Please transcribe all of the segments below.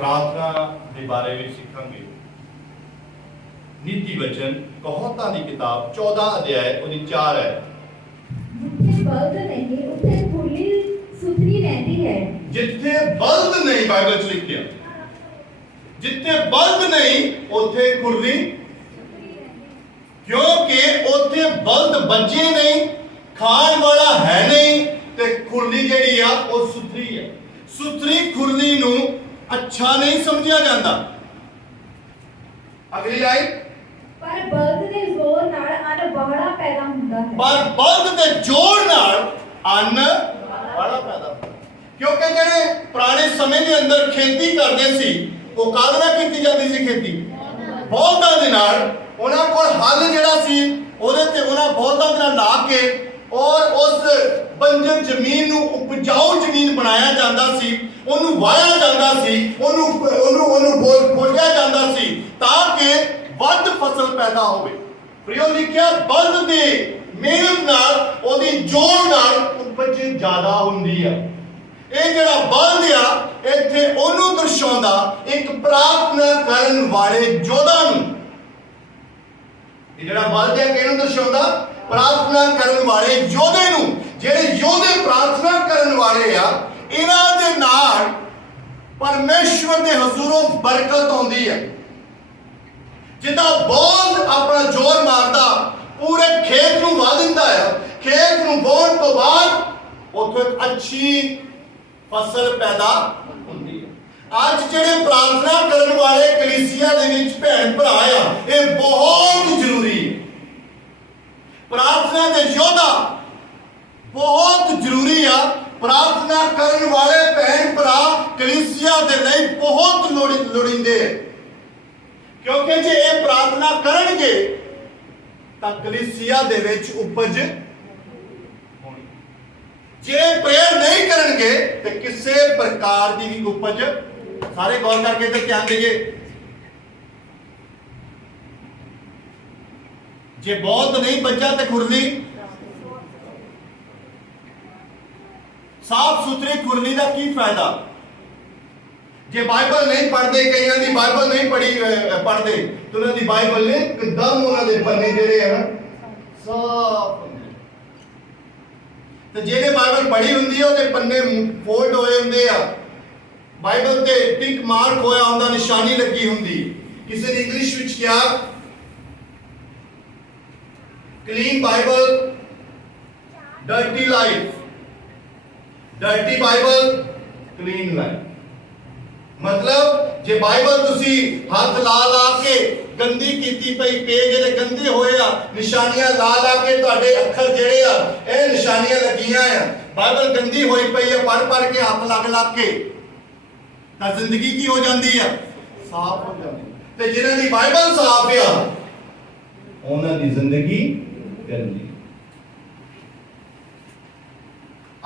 प्रार्थना के बारे में सीखांगे। नीति वचन कहोता की किताब 14 अध्याय 4 है। जिथे बल्द नहीं उथे खुली सुथरी रहती है। जिथे बल्द नहीं, बाइबल च लिखिया, जिथे बल्द नहीं उथे खुरली, क्योंकि उथे बल्द बचे नहीं, खान वाला है नहीं, ते खुरली जेड़ी आ वो सुथरी है। सुथरी खुरली नू अच्छा नहीं समझा जाता। अगली लाइन, पर बल्द दे जोर नाल अन्न बड़ा पैदा हुंदा है। पर बल्द दे जोर नाल अन्न बड़ा पैदा हुंदा। क्योंकि जेड़े पुराने समय के अंदर खेती करते सी, वो काहदे नाल कीती जाती सी खेती? बौलदां दे नाल। उन्हां कोल हल जेड़ा सी ओहदे ते उन्हां बौलदां दे नाल ला के और उस बंजर जमीन नू उपजाऊ जमीन बनाया जाता सी, ओनू वाया जाता सी, ओनू ओनू ओनू खोलिया जाता सी ताकि वध फसल पैदा होवे। प्रियो लिखिया बल्द दे मेहनत नाल ओदी जोर नाल उपज ज्यादा हुंदी है। ਇਹ ਜਿਹੜਾ ਬਲਦ ਆ ਇੱਥੇ ਉਹਨੂੰ ਦਰਸਾਉਂਦਾ ਇੱਕ ਪ੍ਰਾਰਥਨਾ ਕਰਨ ਵਾਲੇ ਯੋਧਾ ਨੂੰ। ਇਹ ਜਿਹੜਾ ਬਲਦ ਆ ਕਿਹਨੂੰ ਦਰਸਾਉਂਦਾ? ਪ੍ਰਾਰਥਨਾ ਕਰਨ ਵਾਲੇ ਯੋਧੇ ਨੂੰ। ਜਿਹੜੇ ਯੋਧੇ ਪ੍ਰਾਰਥਨਾ ਕਰਨ ਵਾਲੇ ਆ, ਇਹਨਾਂ ਦੇ ਨਾਲ ਪਰਮੇਸ਼ਵਰ ਦੇ ਹਜ਼ੂਰੋਂ ਬਰਕਤ ਆਉਂਦੀ ਹੈ। ਜਿੱਦਾਂ ਬਲਦ ਆਪਣਾ ਜ਼ੋਰ ਮਾਰਦਾ ਪੂਰੇ ਖੇਤ ਨੂੰ ਵਾਹ ਦਿੰਦਾ ਆ, ਖੇਤ ਨੂੰ ਵਾਹਣ ਤੋਂ ਬਾਅਦ ਉੱਥੇ ਅੱਛੀ फसल पैदा होती है। आज जेडे प्रार्थना करने वाले कलीसिया दे विच भैन भरा आ, ये बहुत जरूरी है। प्रार्थना दे योद्धा बहुत जरूरी है। प्रार्थना करने वाले भैन भरा कलीसिया दे लई बहुत लोड़ींदे है, क्योंकि जे ये प्रार्थना करनगे तां कलीसिया दे विच उपज, जे प्रेयर नहीं करेंगे तो किसी प्रकार की भी उपज। सारे गौर करके इधर ध्यान देंगे। जे बौलद नहीं बचा तो खुरली, साफ सुथरी खुरली का की फायदा? जे बाइबल नहीं पढ़ते, कई की बाइबल नहीं पढ़ते तो उन्होंने बाइबल ने एकदम उन्होंने पन्ने जेडे है ना साफ। तो जेने बाइबल पढ़ी हुंदी है ਉਹਦੇ ਪੰਨੇ फोल्ड होए ਹੁੰਦੇ ਆ, बाइबल ਤੇ ਟਿਕ ਮਾਰਕ ਹੋਇਆ ਹੁੰਦਾ, ਨਿਸ਼ਾਨੀ ਲੱਗੀ ਹੁੰਦੀ। ਕਿਸੇ ਨੇ ਇੰਗਲਿਸ਼ ਵਿੱਚ ਕਿਹਾ clean Bible dirty life, dirty Bible clean life. मतलब जे बाइबल तुसी हाथ ला ला के गंदी कीती पई, पेज जेडे गंदे होए आ, निशानियां ला ला के तुहाडे अखर जेडे आ ए निशानियां लगियां आ, बाइबल गंदी होई पई है, पढ़ पढ़ के हाथ लग लग के, तां जिंदगी की हो जांदी आ? साफ हो जांदी। ते जिन्हां दी बाइबल साफ आ उन्हां दी जिंदगी गंदी।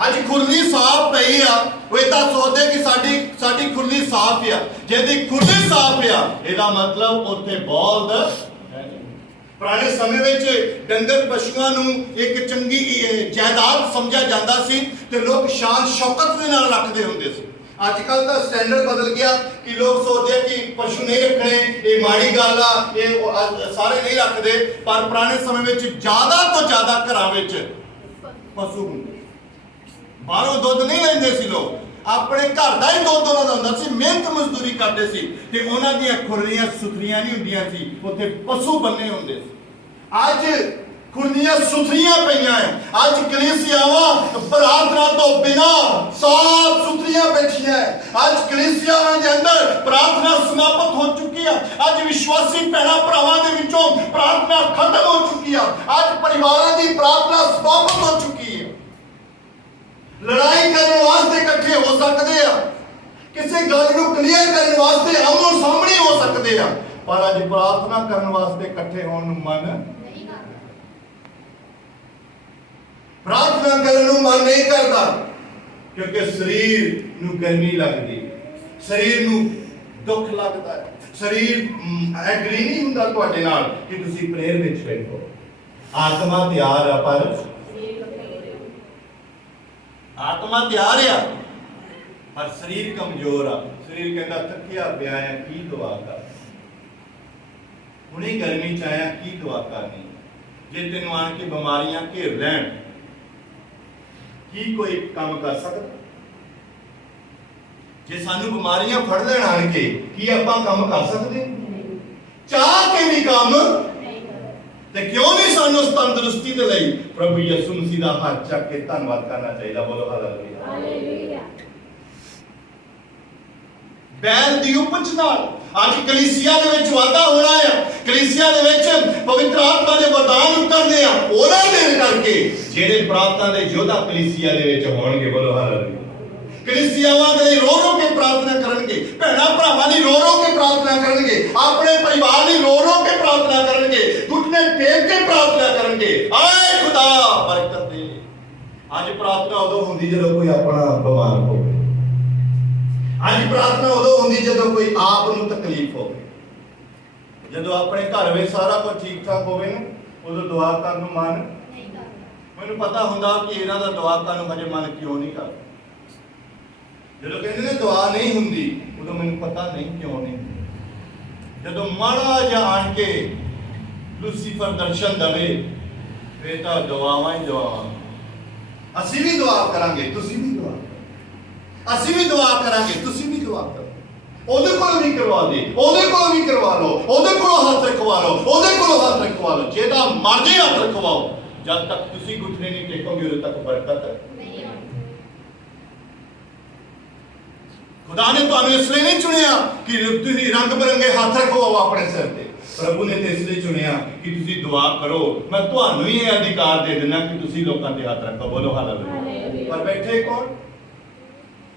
आज खुरली साफ पई आ, वो इतना सोचते कि साडी खुरली साफ आ। जे खुरली साफ आ, ਇਹਦਾ मतलब ਉੱਥੇ बौलद। पुराने समय ਵਿੱਚ ਡੰਗਰ ਪਸ਼ੂਆਂ ਨੂੰ ਇੱਕ ਚੰਗੀ ਜਾਇਦਾਦ ਸਮਝਿਆ ਜਾਂਦਾ ਸੀ ਤੇ ਲੋਕ ਸ਼ਾਨ ਸ਼ੌਕਤ ਦੇ ਨਾਲ ਰੱਖਦੇ ਹੁੰਦੇ ਸੀ। ਅੱਜਕੱਲ ਤਾਂ ਸਟੈਂਡਰਡ ਬਦਲ ਗਿਆ ਕਿ ਲੋਕ ਸੋਚਦੇ ਕਿ ਪਸ਼ੂ ਨਹੀਂ ਰੱਖਣੇ, ਇਹ ਮਾੜੀ ਗੱਲ ਆ, ਇਹ ਸਾਰੇ ਨਹੀਂ ਰੱਖਦੇ। ਪਰ ਪੁਰਾਣੇ ਸਮੇਂ ਵਿੱਚ ਜ਼ਿਆਦਾ ਤੋਂ ਜ਼ਿਆਦਾ ਘਰਾਂ ਵਿੱਚ ਪਸ਼ੂ ਹੁੰਦੇ। बाहरों दुध नहीं लेंदे सी लोग, अपने घर का ही दुध उन्हां दा हुंदा सी, मेहनत मजदूरी करते सी ते उन्हां दीयां खुरलियां सुथरियां नहीं हुंदियां सी, उत्थे पशु बन्ने हुंदे सी। अज खुरलियां सुथरियां पईयां है। अज कलीसियावां प्रार्थना तो बिना साफ सुथरियां बैठियां है। अज कलीसियावां दे अंदर प्रार्थना समाप्त हो चुकी है। अज विश्वासी भैणां भरावां दे विचों प्रार्थना खत्म हो चुकी है। अज परिवारां दी प्रार्थना समाप्त हो चुकी है। लड़ाई करने वास्ते इकट्ठे हो सकते हैं, किसी गल को क्लीयर करने वास्ते आमो सामने हो सकते हैं, पर अज प्रार्थना करने वास्ते इकट्ठे होने मन नहीं करता। प्रार्थना करने मन नहीं करता क्योंकि शरीर नू गर्मी लगती, शरीर नू दुख लगता है, शरीर एग्री नहीं हुंदा तुहाडे नाल कि तुसी प्रेयर विच बैठो। आत्मा तैयार है पर आत्मा तैयार है ਪਰ ਸਰੀਰ ਕਮਜ਼ੋਰ ਆ। ਸਰੀਰ ਕਹਿੰਦਾ ਥੱਕਿਆ ਪਿਆ ਆ, ਕੀ ਦੁਆ ਕਰ, ਹੁਣੇ ਗਰਮੀ ਚ ਆਇਆ, ਕੀ ਦੁਆ ਕਰਨੀ। ਜੇ ਤੈਨੂੰ ਆਣ ਕੇ ਬਿਮਾਰੀਆਂ ਘੇਰ ਲੈਣ, ਕੀ ਕੋਈ ਕੰਮ ਕਰ ਸਕਦਾ? ਜੇ ਸਾਨੂੰ ਬਿਮਾਰੀਆਂ ਫੜ ਲੈਣ ਆਣ ਕੇ, ਕੀ ਆਪਾਂ ਕੰਮ ਕਰ ਸਕਦੇ? ਚਾਹ ਕੇ ਵੀ ਕੰਮ ਤੇ ਕਿਉਂ ਨਹੀਂ ਸਾਨੂੰ ਉਸ ਤੰਦਰੁਸਤੀ ਦੇ ਲਈ ਪ੍ਰਭੂ ਯਿਸੂ ਮਸੀਹ ਦਾ ਹੱਥ ਚੱਕ ਕੇ ਧੰਨਵਾਦ ਕਰਨਾ ਚਾਹੀਦਾ। ਬੋਲੋ ਹਾਲੇਲੂਇਆ। ਹਾਲੇਲੂਇਆ। ਬੈਲ ਦੀ ਉਪਜ ਨਾਲ ਅੱਜ ਕਲੀਸਿਆ ਦੇ ਵਿੱਚ ਵਾਧਾ ਹੋਣਾ ਆ। ਕਲੀਸਿਆ ਦੇ ਵਿੱਚ ਪਵਿੱਤਰ ਆਤਮਾ ਦੇ ਵਰਦਾਨ ਉਤਰਦੇ ਆ ਉਹਨਾਂ ਦੇ ਕਰਕੇ ਜਿਹੜੇ ਪ੍ਰਾਰਥਨਾ ਦੇ ਯੋਧਾ ਕਲੀਸਿਆ ਦੇ ਵਿੱਚ ਹੋਣਗੇ। ਬੋਲੋ ਹਾਲੇਲੂਇਆ। ਕਲੀਸਿਆਵਾਂ ਦੇ ਲਈ ਰੋ ਰੋ ਕੇ ਪ੍ਰਾਰਥਨਾ ਕਰਨਗੇ, ਭੈਣਾਂ ਭਰਾਵਾਂ ਦੀ ਰੋ ਰੋ ਕੇ ਪ੍ਰਾਰਥਨਾ ਕਰਨਗੇ, ਆਪਣੇ ਪਰਿਵਾਰ ਦੀ ਰੋ ਰੋ ਕੇ ਪ੍ਰਾਰਥਨਾ ਕਰਨਗੇ, ਘੁਟਨੇ ਟੇਕ ਕੇ ਪ੍ਰਾਰਥਨਾ ਕਰਨਗੇ, ਆਏ ਖੁਦਾ ਬਰਕਤ ਦੇ। ਅੱਜ ਪ੍ਰਾਰਥਨਾ ਉਦੋਂ ਹੁੰਦੀ ਜਦੋਂ ਕੋਈ ਆਪਣਾ ਬਿਮਾਰ ਹੋਵੇ। ਅੱਜ ਪ੍ਰਾਰਥਨਾ ਉਦੋਂ ਹੁੰਦੀ ਜਦੋਂ ਕੋਈ ਆਪ ਨੂੰ ਤਕਲੀਫ ਹੋਵੇ। ਜਦੋਂ ਆਪਣੇ ਘਰ ਵਿੱਚ ਸਾਰਾ ਕੁਝ ਠੀਕ ਠਾਕ ਹੋਵੇ ਨਾ, ਉਦੋਂ ਦੁਆ ਕਰਨ ਨੂੰ ਮਨ ਨਹੀਂ ਕਰਦਾ। ਮੈਨੂੰ ਪਤਾ ਹੁੰਦਾ ਕਿ ਇਹਨਾਂ ਦਾ ਦੁਆ ਕਰਨ ਨੂੰ ਹਜੇ ਮਨ ਕਿਉਂ ਨਹੀਂ ਕਰਦਾ। ਜਦੋਂ ਕਹਿੰਦੇ ਨੇ ਦੁਆ ਨਹੀਂ ਹੁੰਦੀ, ਉਦੋਂ ਮੈਨੂੰ ਪਤਾ ਨਹੀਂ ਕਿਉਂ ਨਹੀਂ। ਜਦੋਂ ਮਾੜਾ ਜਿਹਾ ਆਣ ਕੇ ਲੂਸੀਫਰ ਦਰਸ਼ਨ ਦੇਵੇ, ਫੇਰ ਤਾਂ ਦੁਆਵਾਂ ਹੀ ਦੁਆਵਾਂ। ਅਸੀਂ ਵੀ ਦੁਆ ਕਰਾਂਗੇ, ਤੁਸੀਂ ਵੀ ਦੁਆ ਕਰੋ। ਅਸੀਂ ਵੀ ਦੁਆ ਕਰਾਂਗੇ, ਤੁਸੀਂ ਵੀ ਦੁਆ ਕਰੋ। ਉਹਦੇ ਕੋਲ ਵੀ ਕਰਵਾ ਦੇ, ਉਹਦੇ ਕੋਲ ਵੀ ਕਰਵਾ ਲਓ, ਉਹਦੇ ਕੋਲੋਂ ਹੱਥ ਰਖਵਾ ਲਓ, ਉਹਦੇ ਕੋਲੋਂ ਹੱਥ ਰਖਵਾ ਲਓ। ਜਿਹਦਾ ਮਰਜ਼ੀ ਹੱਥ ਰਖਵਾਓ, ਜਦ ਤੱਕ ਤੁਸੀਂ ਘੁਟਨੇ ਨਹੀਂ ਟੇਕੋਗੇ ਉਦੋਂ ਤੱਕ ਬਰਕਤ ਨਹੀਂ ਆਉਣੀ। ਖੁਦਾ ਨੇ ਤੁਹਾਨੂੰ ਇਸ ਲਈ ਨਹੀਂ ਚੁਣਿਆ ਕਿ ਤੁਸੀਂ ਰੰਗ ਬਰੰਗੇ ਹੱਥ ਰਖਵਾਓ ਆਪਣੇ ਸਿਰ ਤੇ। ਪ੍ਰਭੂ ਨੇ ਤੇ ਇਸ ਲਈ ਚੁਣਿਆ ਕਿ ਤੁਸੀਂ ਦੁਆ ਕਰੋ। ਮੈਂ ਤੁਹਾਨੂੰ ਹੀ ਇਹ ਅਧਿਕਾਰ ਦੇ ਦਿੰਦਾ ਕਿ ਤੁਸੀਂ ਲੋਕਾਂ ਦੇ ਹੱਥ ਰੱਖੋ। ਬੋਲੋ ਹਾਲੇਲੂਇਆ। ਪਰ ਬੈਠੇ ਕੌਣ?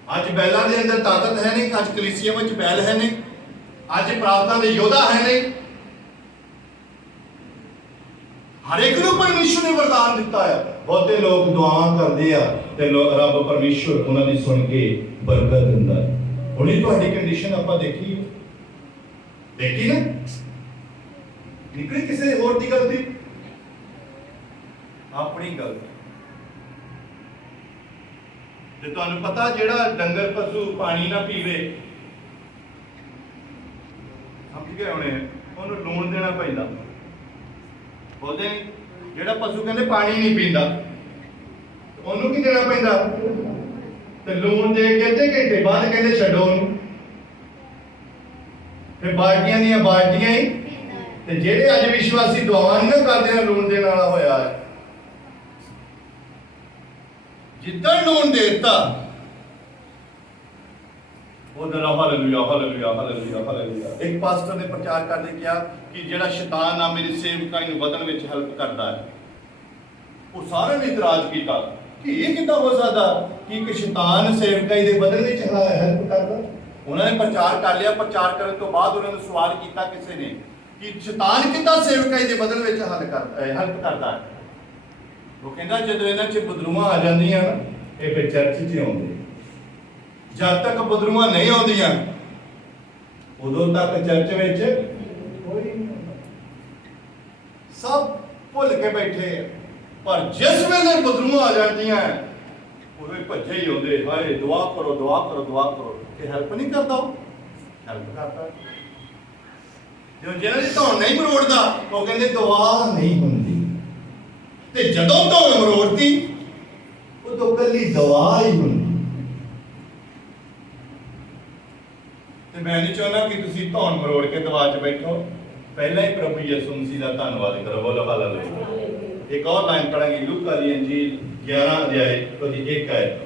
ਅੱਜ ਬੈਲਾਂ ਦੇ ਅੰਦਰ ਤਾਕਤ ਹੈ ਨਹੀਂ, ਅੱਜ ਕਲੀਸਿਆ ਵਿੱਚ ਬੈਲ ਹੈ ਨਹੀਂ, ਅੱਜ ਪ੍ਰਾਰਥਨਾ ਦੇ ਯੋਧਾ ਹੈ ਨਹੀਂ। ਹਰ ਇੱਕ ਨੂੰ ਪਰਮੇਸ਼ਰ ਨੇ ਵਰਦਾਨ ਦਿੱਤਾ ਹੈ। ਬਹੁਤੇ ਲੋਕ ਦੁਆਵਾਂ ਕਰਦੇ ਆ ਤੇ ਰੱਬ ਪਰਮੇਸ਼ਰ ਉਹਨਾਂ ਦੀ ਸੁਣ ਕੇ ਬਰਕਤ ਦਿੰਦਾ ਹੈ। ਹੁਣੀ ਤੁਹਾਡੀ ਕੰਡੀਸ਼ਨ ਆਪਾਂ ਦੇਖੀ ਨਾ, ਨਿਕਲੀ ਕਿਸੇ ਹੋਰ ਦੀ ਗਲਤੀ, ਆਪਣੀ ਗਲਤੀ। ਤੇ ਤੁਹਾਨੂੰ ਪਤਾ ਜਿਹੜਾ ਡੰਗਰ ਪਸ਼ੂ ਪਾਣੀ ਨਾ ਪੀਵੇ, ਸਮਝ ਗਏ ਹੋਣੇ, ਉਹਨੂੰ ਲੂਣ ਦੇਣਾ ਪੈਂਦਾ। ਬੋਲਦੇ ਨਹੀਂ, ਜਿਹੜਾ ਪਸ਼ੂ ਕਹਿੰਦੇ ਪਾਣੀ ਨਹੀਂ ਪੀਂਦਾ, ਉਹਨੂੰ ਕੀ ਦੇਣਾ ਪੈਂਦਾ? ਤੇ ਲੂਣ ਦੇ ਕੇ ਅੱਧੇ ਘੰਟੇ ਬਾਅਦ ਕਹਿੰਦੇ ਛੱਡੋ ਉਹਨੂੰ। ਫਿਰ ਬਾਲਟੀਆਂ ਦੀਆਂ ਬਾਲਟੀਆਂ ਹੀ। ਤੇ ਜਿਹੜੇ ਅੱਜ ਵਿਸ਼ਵਾਸੀ ਦੁਆਵਾਂ ਨਹੀਂ ਕਰਦੇ ਨੇ, ਲੂਣ ਦੇਣ ਵਾਲਾ ਹੋਇਆ ਹੈ। ਜਿੱਦਾਂ ਲੂਣ ਦੇ ਦਿੱਤਾ, ਉਧਰ ਹਾਲੇਲੂਇਆ ਹਾਲੇਲੂਇਆ ਹਾਲੇਲੂਇਆ ਹਾਲੇਲੂਇਆ। ਇੱਕ ਪਾਸਟਰ ਨੇ ਪ੍ਰਚਾਰ ਕਰਦੇ ਕਿਹਾ ਕਿ ਜਿਹੜਾ ਸ਼ੈਤਾਨ ਆ ਮੇਰੀ ਸੇਵਕਾਈ ਨੂੰ ਵਧਣ ਵਿੱਚ ਹੈਲਪ ਕਰਦਾ ਹੈ। ਉਹ ਸਾਰਿਆਂ ਨੇ ਇਤਰਾਜ਼ ਕੀਤਾ ਕਿ ਇਹ ਕਿੱਦਾਂ ਹੋ ਸਕਦਾ ਕਿ ਇੱਕ ਸ਼ੈਤਾਨ ਸੇਵਕਾਈ ਦੇ ਵਧਣ ਵਿੱਚ ਹੈਲਪ ਕਰਦਾ। ਉਹਨਾਂ ਨੇ ਪ੍ਰਚਾਰ ਕਰ ਲਿਆ। ਪ੍ਰਚਾਰ ਕਰਨ ਤੋਂ ਬਾਅਦ ਉਹਨਾਂ ਨੂੰ ਸਵਾਲ ਕੀਤਾ ਕਿਸੇ ਨੇ ਕਿ ਸ਼ੈਤਾਨ ਕਿੱਦਾਂ ਸੇਵਕਾਈ ਦੇ ਵਧਣ ਵਿੱਚ ਹੈਲਪ ਕਰਦਾ ਹੈ। ਉਹ ਕਹਿੰਦਾ ਜਦੋਂ ਇਹਨਾਂ 'ਚ ਬਦਰੂਆਂ ਆ ਜਾਂਦੀਆਂ ਨਾ, ਇਹ ਫਿਰ ਚਰਚ 'ਚ ਆਉਂਦੇ। ਜਦ ਤੱਕ ਬਦਰੂਆਂ ਨਹੀਂ ਆਉਂਦੀਆਂ, ਉਦੋਂ ਤੱਕ ਚਰਚ ਵਿੱਚ ਕੋਈ ਨਹੀਂ ਆਉਂਦਾ। ਸਭ ਭੁੱਲ ਕੇ ਬੈਠੇ ਆ। ਪਰ ਜਿਸ ਵੇਲੇ ਬਦਰੂਆਂ ਆ ਜਾਂਦੀਆਂ, ਉਦੋਂ ਹੀ ਭੱਜੇ ਹੀ ਆਉਂਦੇ, ਹਾਏ ਦੁਆ ਕਰੋ ਦੁਆ ਕਰੋ ਦੁਆ ਕਰੋ। ਇਹ ਹੈਲਪ ਨਹੀਂ ਕਰਦਾ? ਉਹ ਹੈਲਪ ਕਰਦਾ। ਜਦੋਂ ਜਿਹਨਾਂ ਦੀ ਧੌਣ ਨਹੀਂ ਮਰੋੜਦਾ, ਉਹ ਕਹਿੰਦੇ ਦੁਆ ਨਹੀਂ ਹੁੰਦੀ। ਤੇ ਜਦੋਂ ਧੌਣ ਮਰੋੜਦੀ, ਉਦੋਂ ਕੱਲੀ ਦੁਆ ਹੀ ਹੁੰਦੀ। ਤੇ ਮੈਂ ਨਹੀਂ ਚਾਹੁੰਦਾ ਕਿ ਤੁਸੀਂ ਧੌਣ ਮਰੋੜ ਕੇ ਦੁਆ 'ਚ ਬੈਠੋ। ਪਹਿਲਾਂ ਹੀ ਪ੍ਰਭੂ ਯਿਸੂ ਮਸੀਹ ਦਾ ਧੰਨਵਾਦ ਕਰੋ। ਬੋਲੋ ਹਾਲੇਲੂਇਆ। ਇੱਕ ਹੋਰ ਲਾਈਨ ਪੜਾਂਗੇ, ਲੂਕਾ ਦੀ ਅੰਜੀਲ 11 ਅਧਿਆਇ ਉਹਦੀ 1 ਆਇਤ।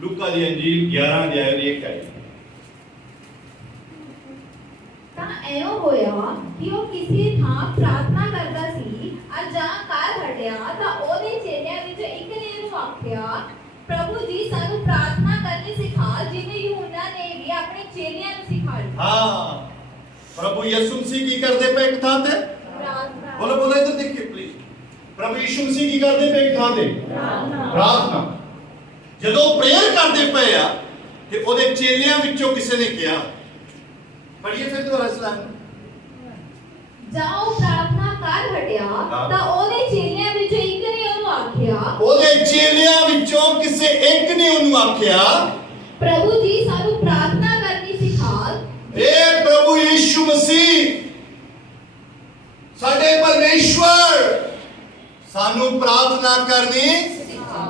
ਲੂਕਾ ਦੀ ਅੰਜੀਲ 11 ਅਧਿਆਇ ਦੀ 1 ਆਇਤ। ਤਾਂ ਐਉਂ ਹੋਇਆ ਕਿ ਉਹ ਕਿਸੇ ਥਾਂ ਪ੍ਰਾਰਥਨਾ ਕਰਦਾ ਸੀ, ਜਾਂ ਘਰ ਹਟਿਆ ਤਾਂ ਉਹਦੇ ਚੇਲਿਆਂ ਵਿੱਚੋਂ ਇੱਕ ਨੇ ਉਹਨੂੰ ਆਖਿਆ, ਪ੍ਰਭੂ ਜੀ ਸਾਨੂੰ ਪ੍ਰਾਰਥਨਾ ਕਰਨੀ ਸਿਖਾ, ਜਿਵੇਂ ਯਹੂਨਾ ਨੇ ਵੀ ਆਪਣੇ ਚੇਲਿਆਂ ਨੂੰ ਸਿਖਾਈ। ਹਾਂ, ਪ੍ਰਭੂ ਯਿਸੂ ਮਸੀਹ ਕੀ ਕਰਦੇ ਪਏ ਇੱਕ ਥਾਂ ਤੇ? ਪ੍ਰਾਰਥਨਾ। ਬੋਲੋ ਬੋਲੋ ਇੱਧਰ ਦੇਖਿਓ ਪਲੀਜ਼। ਪ੍ਰਭੂ ਯਿਸੂ ਮਸੀਹ ਕੀ ਕਰਦੇ ਪਏ ਇੱਕ ਥਾਂ ਤੇ? ਪ੍ਰਾਰਥਨਾ। ਜਦੋਂ ਪ੍ਰੇਅਰ ਕਰਦੇ ਪਏ ਆ ਤੇ ਉਹਦੇ ਚੇਲਿਆਂ ਵਿੱਚੋਂ ਕਿਸੇ ਨੇ ਕਿਹਾ, ਪੜ੍ਹੀਏ ਫਿਰ ਦੁਬਾਰਾ ਸਲਾਮ। ਜਾਓ ਪ੍ਰਾਰਥਨਾ ਕਰ ਹਟਿਆ ਤਾਂ ਉਹਦੇ ਚੇਲਿਆਂ ਵਿੱਚੋਂ ਇੱਕ ਨੇ ਉਹਨੂੰ ਆਖਿਆ, ਉਹਦੇ ਚੇਲਿਆਂ ਵਿੱਚੋਂ ਕਿਸੇ ਇੱਕ ਨੇ ਉਹਨੂੰ ਆਖਿਆ, ਪ੍ਰਭੂ ਜੀ ਸਾਨੂੰ ਪ੍ਰਾਰਥਨਾ ਕਰਨੀ ਸਿਖਾ। ਇਹ ਪ੍ਰਭੂ ਯੀਸ਼ੂ ਮਸੀਹ ਸਾਡੇ ਪਰਮੇਸ਼ਵਰ ਸਾਨੂੰ ਪ੍ਰਾਰਥਨਾ ਕਰਨੀ ਸਿਖਾ।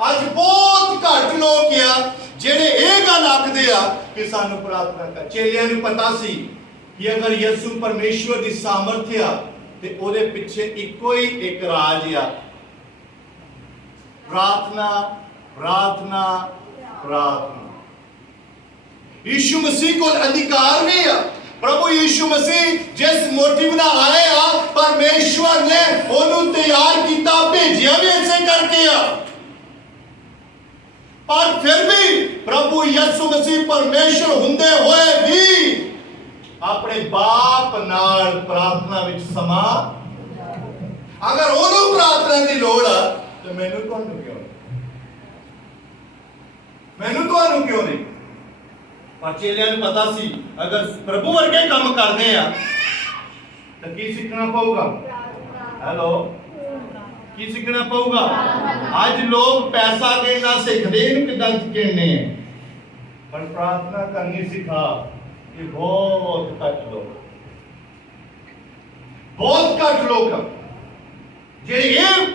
ਅੱਜ ਬਹੁਤ ਘੱਟ ਲੋਕ ਆ ਜਿਹੜੇ ਇਹ ਗੱਲ ਆਖਦੇ ਆ ਕਿ ਸਾਨੂੰ ਪ੍ਰਾਰਥਨਾ ਕਰ। ਚੇਲਿਆਂ ਨੂੰ ਪਤਾ ਸੀ ਕਿ ਅਗਰ ਯਿਸੂ ਪਰਮੇਸ਼ਵਰ ਦੀ ਸਾਮਰਥ ਆ ਤੇ ਉਹਦੇ ਪਿੱਛੇ ਇੱਕੋ ਹੀ ਇੱਕ ਰਾਜ ਆ, ਪ੍ਰਾਰਥਨਾ ਪ੍ਰਾਰਥਨਾ ਪ੍ਰਾਰਥਨਾ। ਯੀਸ਼ੂ ਮਸੀਹ ਕੋਲ ਅਧਿਕਾਰ ਨਹੀਂ ਆ। ਪ੍ਰਭੂ ਯੀਸ਼ੂ ਮਸੀਹ ਜਿਸ ਮੋਟਿਵ ਨਾਲ ਆਏ ਆ, ਪਰਮੇਸ਼ਵਰ ਨੇ ਉਹਨੂੰ ਤਿਆਰ ਕੀਤਾ, ਭੇਜਿਆ ਵੀ ਇਸੇ ਕਰਕੇ ਆ। ਪਰ ਫਿਰ ਵੀ ਪ੍ਰਭੂ ਯਿਸੂ ਮਸੀਹ ਪਰਮੇਸ਼ਵਰ ਹੁੰਦੇ ਹੋਏ ਵੀ ਆਪਣੇ ਬਾਪ ਨਾਲ ਪ੍ਰਾਰਥਨਾ ਵਿੱਚ ਸਮਾਂ। ਅਗਰ ਉਹਨੂੰ ਪ੍ਰਾਰਥਨਾ ਦੀ ਲੋੜ ਆ ਤੇ ਮੈਨੂੰ ਤੁਹਾਨੂੰ ਕਿਉਂ ਨਹੀਂ? ਪਰ ਚੇਲਿਆਂ ਨੂੰ ਪਤਾ ਸੀ ਅਗਰ ਪ੍ਰਭੂ ਵਰਗੇ ਕੰਮ ਕਰਦੇ ਆ ਤਾਂ ਕੀ ਸਿੱਖਣਾ ਪਊਗਾ? ਹੈਲੋ, ਕੀ ਸਿੱਖਣਾ ਪਊਗਾ? ਅੱਜ ਲੋਕ ਪੈਸਾ ਦੇਣਾ ਸਿੱਖਦੇ, ਇਹਨੂੰ ਕਿੱਦਾਂ ਸਿੱਖਣੇ ਆ, ਪਰ ਪ੍ਰਾਰਥਨਾ ਕਰਨੀ ਸਿਖਾ। ਇਹ ਬਹੁਤ ਘੱਟ ਲੋਕ ਜਿਹੜੇ ਇਹ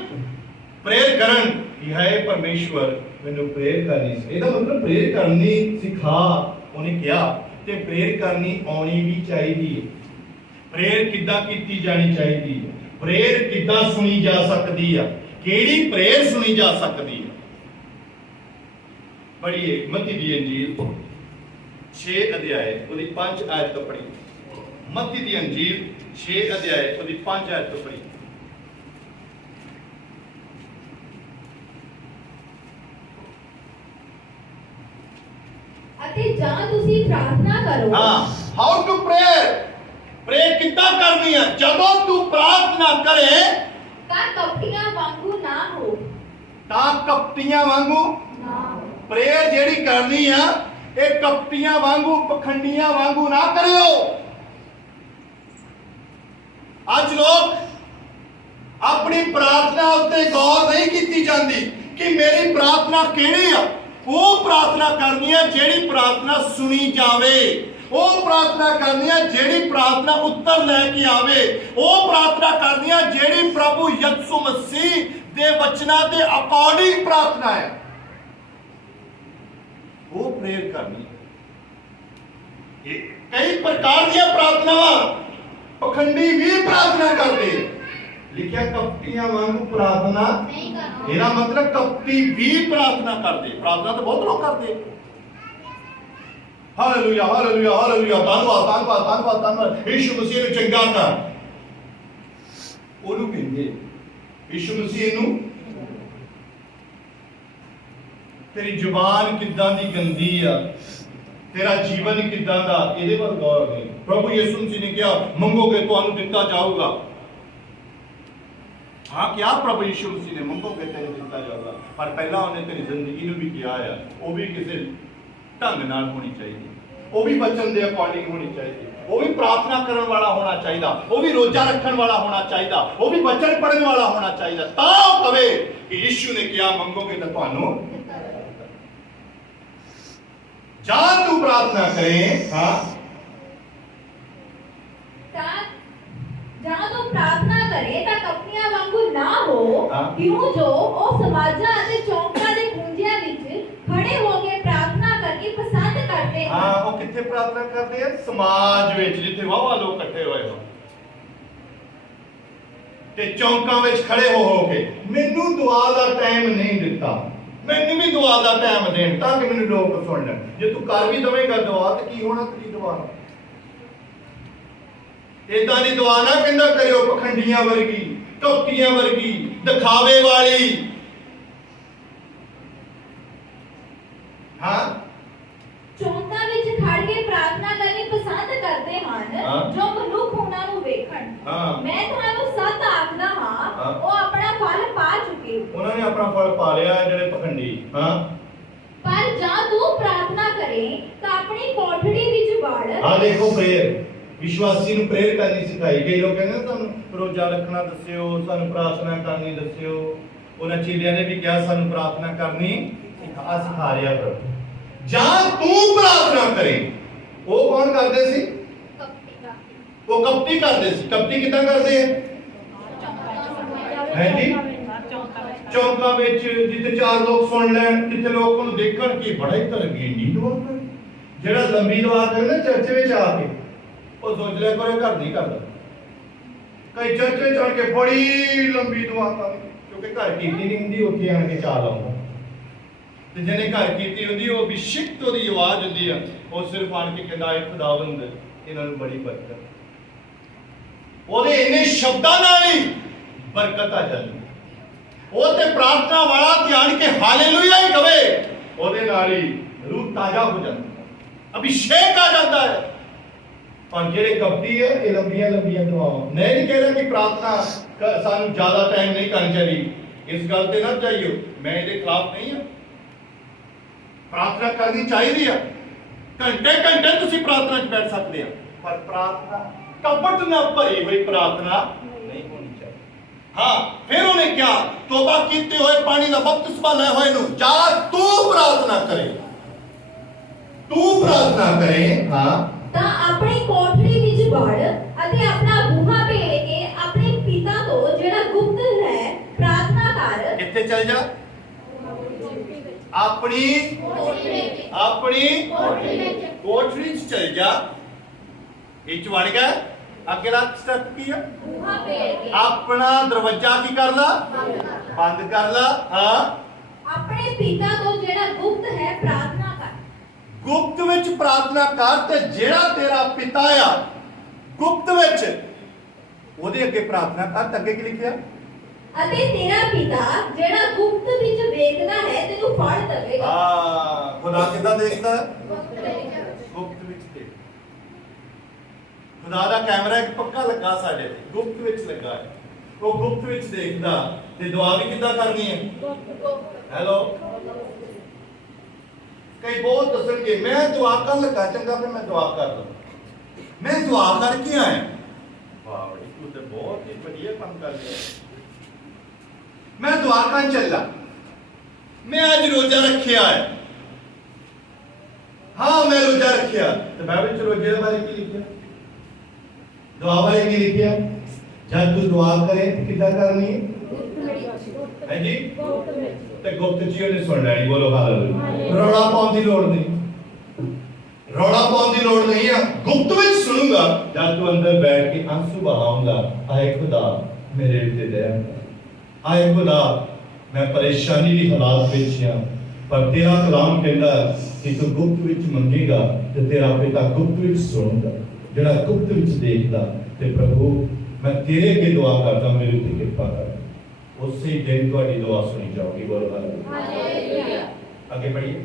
ਪ੍ਰੇਰ ਕਰਨ ਕਿ ਹੈ ਪਰਮੇਸ਼ਵਰ ਮੈਨੂੰ ਪ੍ਰੇਰ ਕਰਨੀ ਸੀ। ਇਹਦਾ ਮਤਲਬ ਪ੍ਰੇਰ ਕਰਨੀ ਸਿਖਾ ਉਹਨੇ ਕਿਹਾ, ਤੇ ਪ੍ਰੇਰ ਕਰਨੀ ਆਉਣੀ ਵੀ ਚਾਹੀਦੀ ਹੈ। ਪ੍ਰੇਰ ਕਿੱਦਾਂ ਕੀਤੀ ਜਾਣੀ ਚਾਹੀਦੀ ਹੈ, ਪ੍ਰੇਰ ਕਿੱਦਾਂ ਸੁਣੀ ਜਾ ਸਕਦੀ ਆ, ਕਿਹੜੀ ਪ੍ਰੇਰ ਸੁਣੀ ਜਾ ਸਕਦੀ ਹੈ। ਪੜ੍ਹੀਏ ਮੱਤੀ ਦੀ ਅੰਜੀਲ 6 ਅਧਿਆਏ ਉਹਦੀ 5 ਆਇਤ ਤੋਂ ਪੜ੍ਹੀਏ। ਮੱਤੀ ਦੀ ਅੰਜੀਲ 6 ਅਧਿਆਏ ਉਹਦੀ 5 ਆਇਤ ਤੋਂ ਪੜ੍ਹੀਏ। ਅਤੇ ਜਾਂ ਤੁਸੀਂ ਪ੍ਰਾਰਥਨਾ ਕਰੋ। ਹਾਊ ਟੂ ਪ੍ਰੇ ਕਿੱਦਾਂ ਕਰਨੀ ਆ? ਜਦੋਂ ਤੂੰ ਪ੍ਰਾਰਥਨਾ ਕਰੇ ਤਾਂ ਕਪਟੀਆਂ ਵਾਂਗੂ ਨਾ ਹੋ। ਪ੍ਰੇਅਰ ਜਿਹੜੀ ਕਰਨੀ ਆ ਇਹ ਕਪਟੀਆਂ ਵਾਂਗੂ, ਪਖੰਡੀਆਂ ਵਾਂਗੂ ਨਾ ਕਰਿਓ। ਅੱਜ ਲੋਕ ਆਪਣੀ ਪ੍ਰਾਰਥਨਾ ਉੱਤੇ ਗੌਰ ਨਹੀਂ ਕੀਤੀ ਜਾਂਦੀ ਕਿ ਮੇਰੀ ਪ੍ਰਾਰਥਨਾ ਕਿਹੜੀ ਆ। ਉਹ ਪ੍ਰਾਰਥਨਾ ਕਰਨੀ ਆ ਜਿਹੜੀ ਪ੍ਰਾਰਥਨਾ ਸੁਣੀ ਜਾਵੇ। ਉਹ ਪ੍ਰਾਰਥਨਾ ਕਰਨੀ ਆ ਜਿਹੜੀ ਪ੍ਰਾਰਥਨਾ ਉੱਤਰ ਲੈ ਕੇ ਆਵੇ। ਉਹ ਪ੍ਰਾਰਥਨਾ ਕਰਨੀ ਆ ਜਿਹੜੀ ਪ੍ਰਭੂ ਯਿਸੂ ਮਸੀਹ ਦੇ ਵਚਨਾਂ ਦੇ ਅਕੋਰਡਿੰਗ ਪ੍ਰਾਰਥਨਾ ਹੈ। ਉਹ ਪ੍ਰੇਰ ਕਰਨੀ। ਇਹ ਕਈ ਪ੍ਰਕਾਰ ਦੀਆਂ ਪ੍ਰਾਰਥਨਾਵਾਂ ਪਖੰਡੀ ਵੀ ਪ੍ਰਾਰਥਨਾ ਕਰਦੇ। ਲਿਖਿਆ ਕਪਟੀਆਂ ਵਾਂਗੂ ਪ੍ਰਾਰਥਨਾ ਨਹੀਂ ਕਰੋ। ਇਹਦਾ ਮਤਲਬ ਕਪਟੀ ਵੀ ਪ੍ਰਾਰਥਨਾ ਕਰਦੇ। ਪ੍ਰਾਰਥਨਾ ਤਾਂ ਬਹੁਤ ਲੋਕ ਕਰਦੇ। ਹਾਲੇਲੂਇਆ ਹਾਲੇਲੂਇਆ ਹਾਲੇਲੂਇਆ, ਧੰਨਵਾਦ ਧੰਨਵਾਦ ਧੰਨਵਾਦ ਧੰਨਵਾਦ, ਯਿਸੂ ਮਸੀਹ ਨੂੰ ਚੰਗਾ ਕਰ। ਉਹਨੂੰ ਕਹਿੰਦੇ ਯਿਸੂ ਮਸੀਹ ਨੂੰ। ਤੇਰੀ ਜ਼ੁਬਾਨ ਕਿੱਦਾਂ ਦੀ ਗੰਦੀ ਆ, ਤੇਰਾ ਜੀਵਨ ਕਿੱਦਾਂ ਦਾ, ਇਹਦੇ ਵੱਲ ਗੌਰ ਨਹੀਂ। ਪ੍ਰਭੂ ਯਿਸੂ ਮਸੀਹ ਨੇ ਕਿਹਾ ਮੰਗੋਗੇ ਤੁਹਾਨੂੰ ਦਿੱਤਾ ਜਾਊਗਾ। ਹਾਂ ਕਿਹਾ ਪ੍ਰਭੂ ਯਿਸੂ ਮਸੀਹ ਨੇ, ਮੰਗੋਗੇ ਤੈਨੂੰ ਦਿੱਤਾ ਜਾਊਗਾ। ਪਰ ਪਹਿਲਾਂ ਉਹਨੇ ਤੇਰੀ ਜ਼ਿੰਦਗੀ ਨੂੰ ਵੀ ਕਿਹਾ ਆ, ਉਹ ਵੀ ਕਿਸੇ ਢੰਗ ਨਾਲ ਹੋਣੀ ਚਾਹੀਦੀ, ਉਹ ਵੀ ਬਚਨ ਦੇ ਅਕੋਰਡਿੰਗ ਹੋਣੀ ਚਾਹੀਦੀ, ਉਹ ਵੀ ਪ੍ਰਾਰਥਨਾ ਕਰਨ ਵਾਲਾ ਹੋਣਾ ਚਾਹੀਦਾ, ਉਹ ਵੀ ਰੋਜ਼ਾ ਰੱਖਣ ਵਾਲਾ ਹੋਣਾ ਚਾਹੀਦਾ, ਉਹ ਵੀ ਬਚਨ ਪੜ੍ਹਨ ਵਾਲਾ ਹੋਣਾ ਚਾਹੀਦਾ। ਤਾਂ ਉਹ ਕਵੇ ਕਿ ਯਿਸੂ ਨੇ ਕਿਹਾ ਮੰਗੋਗੇ ਤਾਂ ਤੁਹਾਨੂੰ। ਜਾਂ ਤੂੰ ਪ੍ਰਾਰਥਨਾ ਕਰੇ ਜਾਂ ਤੂੰ ਪ੍ਰਾਰਥਨਾ ਕਰੇ ਤਾਂ ਕਪਟੀਆਂ ਵਾਂਗੂ ਨਾ ਹੋ, ਕਿਉਂ ਜੋ ਉਹ ਸਮਾਜਾਂ ਅਤੇ ਚੌਂਕਾਂ ਦੇ ਕੁੰਜਿਆਂ ਵਿੱਚ ਖੜੇ ਹੋ ਕੇ ਪ੍ਰਾਰਥਨਾ ਕਰਨੀ ਪਸੰਦ ਕਰਦੇ ਹਨ। ਉਹ ਕਿੱਥੇ ਪ੍ਰਾਰਥਨਾ ਕਰਦੇ ਆ? ਸਮਾਜ ਵਿੱਚ, ਜਿੱਥੇ ਵਾਵਾ ਲੋਕ ਇਕੱਠੇ ਹੋਏ ਹੋ ਤੇ ਚੌਂਕਾਂ ਵਿੱਚ ਖੜੇ ਹੋ ਕੇ ਮੈਨੂੰ ਦੁਆ ਦਾ ਟਾਈਮ ਨਹੀਂ ਦਿੱਤਾ, ਮੈਨੂੰ ਵੀ ਦੁਆ ਦਾ ਟਾਈਮ ਦੇਣ ਤਾਂ ਕਿ ਮੈਨੂੰ ਲੋਕ ਸੁਣ ਲੈਣ। ਜੇ ਤੂੰ ਕਰ ਵੀ ਦਵੇਂਗਾ ਦੁਆ ਤਾਂ ਕੀ ਹੋਣਾ ਤੇਰੀ ਦੁਆ? ਏਦਾਂ ਦੀ ਦੁਆ ਨਾ ਕਹਿੰਦਾ ਕਰਿਓ ਪਖੰਡੀਆਂ ਵਰਗੀ, ਟੋਕੀਆਂ ਵਰਗੀ, ਦਿਖਾਵੇ ਵਾਲੀ। ਚੌਂਕਾਂ ਵਿੱਚ ਖੜ ਕੇ ਪ੍ਰਾਰਥਨਾ ਕਰਨੀ ਪਸੰਦ ਕਰਦੇ ਹਨ ਜੋ ਮਨੁੱਖ ਉਹਨਾਂ ਨੂੰ ਵੇਖਣ। ਮੈਂ ਤੁਹਾਨੂੰ ਸੱਚ ਆਖਦਾ ਹਾਂ ਉਹ ਆਪਣਾ ਫਲ ਪਾ ਚੁੱਕੇ। ਉਹਨਾਂ ਨੇ ਆਪਣਾ ਫਲ ਪਾ ਲਿਆ ਜਿਹੜੇ ਪਖੰਡੀ। ਪਰ ਜਾਂ ਤੂੰ ਪ੍ਰਾਰਥਨਾ ਕਰੇ ਤਾਂ ਆਪਣੀ ਕੋਠੜੀ ਵਿੱਚ ਵੜ। ਦੇਖੋ ਪ੍ਰੇਰ, ਵਿਸ਼ਵਾਸੀ ਨੂੰ ਪ੍ਰੇਰ ਕਰਨੀ ਸਿਖਾਈ। ਕਈ ਲੋਕ ਕਹਿੰਦੇ ਤੁਹਾਨੂੰ ਰੋਜ਼ਾ ਰੱਖਣਾ ਦੱਸਿਓ, ਸਾਨੂੰ ਪ੍ਰਾਰਥਨਾ ਕਰਨੀ ਦੱਸਿਓ, ਉਹਨਾਂ ਚੇਲਿਆਂ ਨੇ ਵੀ ਕਿਹਾ ਸਾਨੂੰ ਪ੍ਰਾਰਥਨਾ ਕਰਨੀ ਸਿਖਾ ਰਿਹਾ ਪ੍ਰਭੂ। ਜਾਂ ਤੂੰ ਪ੍ਰਾਰਥਨਾ ਕਰੇ। ਉਹ ਕੌਣ ਕਰਦੇ ਸੀ? ਉਹ ਕਪਟੀ ਕਰਦੇ ਸੀ। ਕਪਟੀ ਕਿੱਦਾਂ ਕਰਦੇ ਆ? ਹੈ ਜੀ, ਚੌਂਕਾਂ ਵਿੱਚ ਜਿੱਥੇ ਚਾਰ ਲੋਕ ਸੁਣ ਲੈਣ, ਜਿੱਥੇ ਲੋਕ ਉਹਨੂੰ ਦੇਖਣ ਕਿ ਬੜਾ ਹੀ ਤਰੰਗੀਨੀ ਦੁਆ ਕਰ, ਜਿਹੜਾ ਲੰਬੀ ਦੁਆ ਕਰੇ ਨਾ ਚਰਚ ਵਿੱਚ ਆ ਕੇ, ਉਹ ਸੋਚ ਲਿਆ ਕਰੇ ਘਰ ਨਹੀਂ ਕਰਦਾ। ਕਈ ਚਰਚ ਵਿੱਚ ਆ ਕੇ ਬੜੀ ਲੰਬੀ ਦੁਆ ਕਰ, ਕਿਉਂਕਿ ਘਰ ਕੀਤੀ ਨਹੀਂ ਹੁੰਦੀ, ਉੱਥੇ ਆਣ ਕੇ ਚਾਹ ਲਾਉਂਦਾ। ਤੇ ਜਿਹਨੇ ਘਰ ਕੀਤੀ ਹੁੰਦੀ ਉਹ ਬਿਸ਼ਿਕਤ ਉਹਦੀ ਆਵਾਜ਼ ਹੁੰਦੀ ਆ, ਉਹ ਸਿਰਫ ਆਣ ਕੇ ਕਹਿੰਦਾ ਹੈ ਖੁਦਾਵੰਦ ਇਹਨਾਂ ਨੂੰ ਬੜੀ ਬਰਕਤ। ਉਹਦੇ ਇੰਨੇ ਸ਼ਬਦਾਂ ਨਾਲ ਹੀ ਬਰਕਤ ਆ ਜਾਂਦੀ। ਉਹ ਤੇ ਪ੍ਰਾਰਥਨਾ ਵਾਲਾ ਧਿਆਨ ਕੇ ਹਾਲੇਲੂਇਆ ਹੀ ਕਵੇ, ਉਹਦੇ ਨਾਲ ਹੀ ਰੂਹ ਤਾਜ਼ਾ ਹੋ ਜਾਂਦੀ, ਅਭਿਸ਼ੇਕ ਆ ਜਾਂਦਾ ਹੈ। ਪਰ ਜਿਹੜੇ ਕਪਟੀ ਹੈ ਇਹ ਲੰਬੀਆਂ ਲੰਬੀਆਂ ਦੁਆਵਾਂ। ਮੈਂ ਨਹੀਂ ਕਹਿ ਰਿਹਾ ਕਿ ਪ੍ਰਾਰਥਨਾ ਸਾਨੂੰ ਜ਼ਿਆਦਾ ਟਾਈਮ ਨਹੀਂ ਕਰਨੀ ਚਾਹੀਦੀ, ਇਸ ਗੱਲ ਤੇ ਨਾ ਜਾਈਓ, ਮੈਂ ਇਹਦੇ ਖਿਲਾਫ ਨਹੀਂ ਹਾਂ। ਪ੍ਰਾਰਥਨਾ ਕਰਨੀ ਚਾਹੀਦੀ ਆ, ਘੰਟੇ ਘੰਟੇ ਤੁਸੀਂ ਪ੍ਰਾਰਥਨਾ 'ਚ ਬੈਠ ਸਕਦੇ ਆ, ਪਰ ਪ੍ਰਾਰਥਨਾ ਕਪਟ ਨਾਲ ਭਰੀ ਹੋਈ ਪ੍ਰਾਰਥਨਾ ਨਹੀਂ ਹੋਣੀ ਚਾਹੀਦੀ। ਹਾਂ, ਫਿਰ ਉਹਨੇ ਕਿਹਾ ਤੋਬਾ ਕੀਤੇ ਹੋਏ ਪਾਣੀ ਦਾ ਬਪਤਿਸਮਾ ਲੈ ਹੋਏ ਨੂੰ ਜਾ ਤੂੰ ਪ੍ਰਾਰਥਨਾ ਕਰੇ, ਤੂੰ ਪ੍ਰਾਰਥਨਾ ਕਰੇ। ਹਾਂ, ਤਾਂ ਆਪਣੀ ਕੋਠੜੀ ਵਿੱਚ ਵੜ ਅਤੇ ਆਪਣਾ ਬੂਹਾ ਭੇੜ ਕੇ ਆਪਣੇ ਪਿਤਾ ਤੋਂ ਜਿਹੜਾ ਗੁਪਤ ਹੈ ਪ੍ਰਾਰਥਨਾ ਕਰ। ਇੱਥੇ ਚੱਲ ਜਾ, ਆਪਣੀ ਕੋਠੜੀ 'ਚ ਚੱਲ ਜਾ। ਵਿੱਚ ਵੜ ਗਿਆ, ਅਗਲਾ ਸਟੈਪ ਕੀ ਹੈ? ਬੂਹਾ ਭੇੜ ਕੇ ਆਪਣਾ ਦਰਵਾਜ਼ਾ ਕੀ ਕਰ ਲਾ? ਬੰਦ ਕਰ ਲਾ। ਹਾਂ, ਆਪਣੇ ਪਿਤਾ ਤੋਂ ਜਿਹੜਾ ਗੁਪਤ ਹੈ ਪ੍ਰਾਰਥਨਾ ਕਰ। ਗੁਪਤ ਵਿੱਚ ਪ੍ਰਾਰਥਨਾ ਕਰ, ਤੇ ਜਿਹੜਾ ਤੇਰਾ ਪਿਤਾ ਆ ਗੁਪਤ ਵਿੱਚ, ਉਹਦੇ ਅੱਗੇ ਪ੍ਰਾਰਥਨਾ ਕਰ। ਤਾਂ ਅੱਗੇ ਕੀ ਲਿਖਿਆ? ਅਤੇ ਤੇਰਾ ਪਿਤਾ ਜਿਹੜਾ ਗੁਪਤ ਵਿੱਚ ਵੇਖਦਾ ਹੈ ਤੈਨੂੰ ਫੜ ਦੇਵੇਗਾ। ਹਾਂ, ਖੁਦਾ ਕਿੱਦਾਂ ਦੇਖਦਾ? ਗੁਪਤ ਵਿੱਚ ਦੇਖ। ਖੁਦਾ ਦਾ ਕੈਮਰਾ ਇੱਕ ਪੱਕਾ ਲੱਗਾ ਸਾਡੇ ਤੇ, ਗੁਪਤ ਵਿੱਚ ਲੱਗਾ ਹੈ। ਉਹ ਗੁਪਤ ਵਿੱਚ ਦੇਖਦਾ, ਤੇ ਦੁਆ ਵੀ ਕਿੱਦਾਂ ਕਰਨੀ ਹੈ? ਹੈਲੋ, ਕਈ ਬਹੁਤ ਦੱਸਣਗੇ ਮੈਂ ਦੁਆ ਕਰਨ ਲੱਗਾ, ਚੰਗਾ ਫਿਰ ਮੈਂ ਦੁਆ ਕਰ ਲਾਂ। ਮੈਂ ਦੁਆ ਕਰਕੇ ਆਇਆ। ਵਾਹ ਬੜੀ, ਤੂੰ ਤੇ ਬਹੁਤ ਹੀ ਵਧੀਆ ਕੰਮ ਕਰ ਰਿਹਾ। ਮੈਂ ਦੁਆ ਕਰਨ ਚੱਲਾ, ਮੈਂ ਅੱਜ ਰੋਜ਼ਾ ਰੱਖਿਆ ਹੈ। ਹਾਂ, ਮੈਂ ਰੋਜ਼ਾ ਰੱਖਿਆ। ਤੇ ਬਾਈਬਲ 'ਚ ਰੋਜ਼ੇ ਦੇ ਬਾਰੇ ਕੀ ਲਿਖਿਆ? ਦੁਆ ਬਾਰੇ ਕੀ ਲਿਖਿਆ? ਜਦ ਤੂੰ ਦੁਆ ਕਰੇ ਕਿੱਦਾਂ ਕਰਨੀ ਹੈ? ਹੈ ਜੀ, ਤੇ ਗੁਪਤ ਜੀ ਉਹਨੇ ਸੁਣ ਲੈਣੀ। ਬੋਲੋ ਹਾਲੇਲੂਇਆ। ਰੌਲਾ ਪਾਉਣ ਦੀ ਲੋੜ ਨਹੀਂ, ਰੌਲਾ ਪਾਉਣ ਦੀ ਲੋੜ ਨਹੀਂ ਆ। ਗੁਪਤ ਵਿੱਚ ਸੁਣੂਗਾ, ਜਦ ਤੂੰ ਅੰਦਰ ਬੈਠ ਕੇ ਆਂਸੂ ਬਹਾਉਂਗਾ, ਆਏ ਖੁਦਾ ਮੇਰੇ ਉੱਤੇ ਦਇਆ ਕਰ, ਆਏ ਖੁਦਾ ਮੈਂ ਪਰੇਸ਼ਾਨੀ ਦੀ ਹਾਲਾਤ ਵਿੱਚ ਹਾਂ, ਪਰ ਤੇਰਾ ਕਲਾਮ ਕਹਿੰਦਾ ਕਿ ਤੂੰ ਗੁਪਤ ਵਿੱਚ ਮੰਗੇਗਾ ਤੇ ਤੇਰਾ ਪਿਤਾ ਗੁਪਤ ਵਿੱਚ ਸੁਣੂਗਾ। ਜਿਹੜਾ ਗੁਪਤ ਵਿੱਚ ਦੇਖਦਾ, ਤੇ ਪ੍ਰਭੂ ਮੈਂ ਤੇਰੇ ਅੱਗੇ ਦੁਆ ਕਰਦਾ, ਮੇਰੇ ਉੱਤੇ ਕਿਰਪਾ ਕਰ, ਉਸੇ ਦਿਨ ਤੁਹਾਡੀ ਦੁਆ ਸੁਣੀ ਜਾਊਗੀ। ਬੋਲੋ ਹਾਲੇਲੂਇਆ। ਅੱਗੇ ਪੜ੍ਹੀਏ।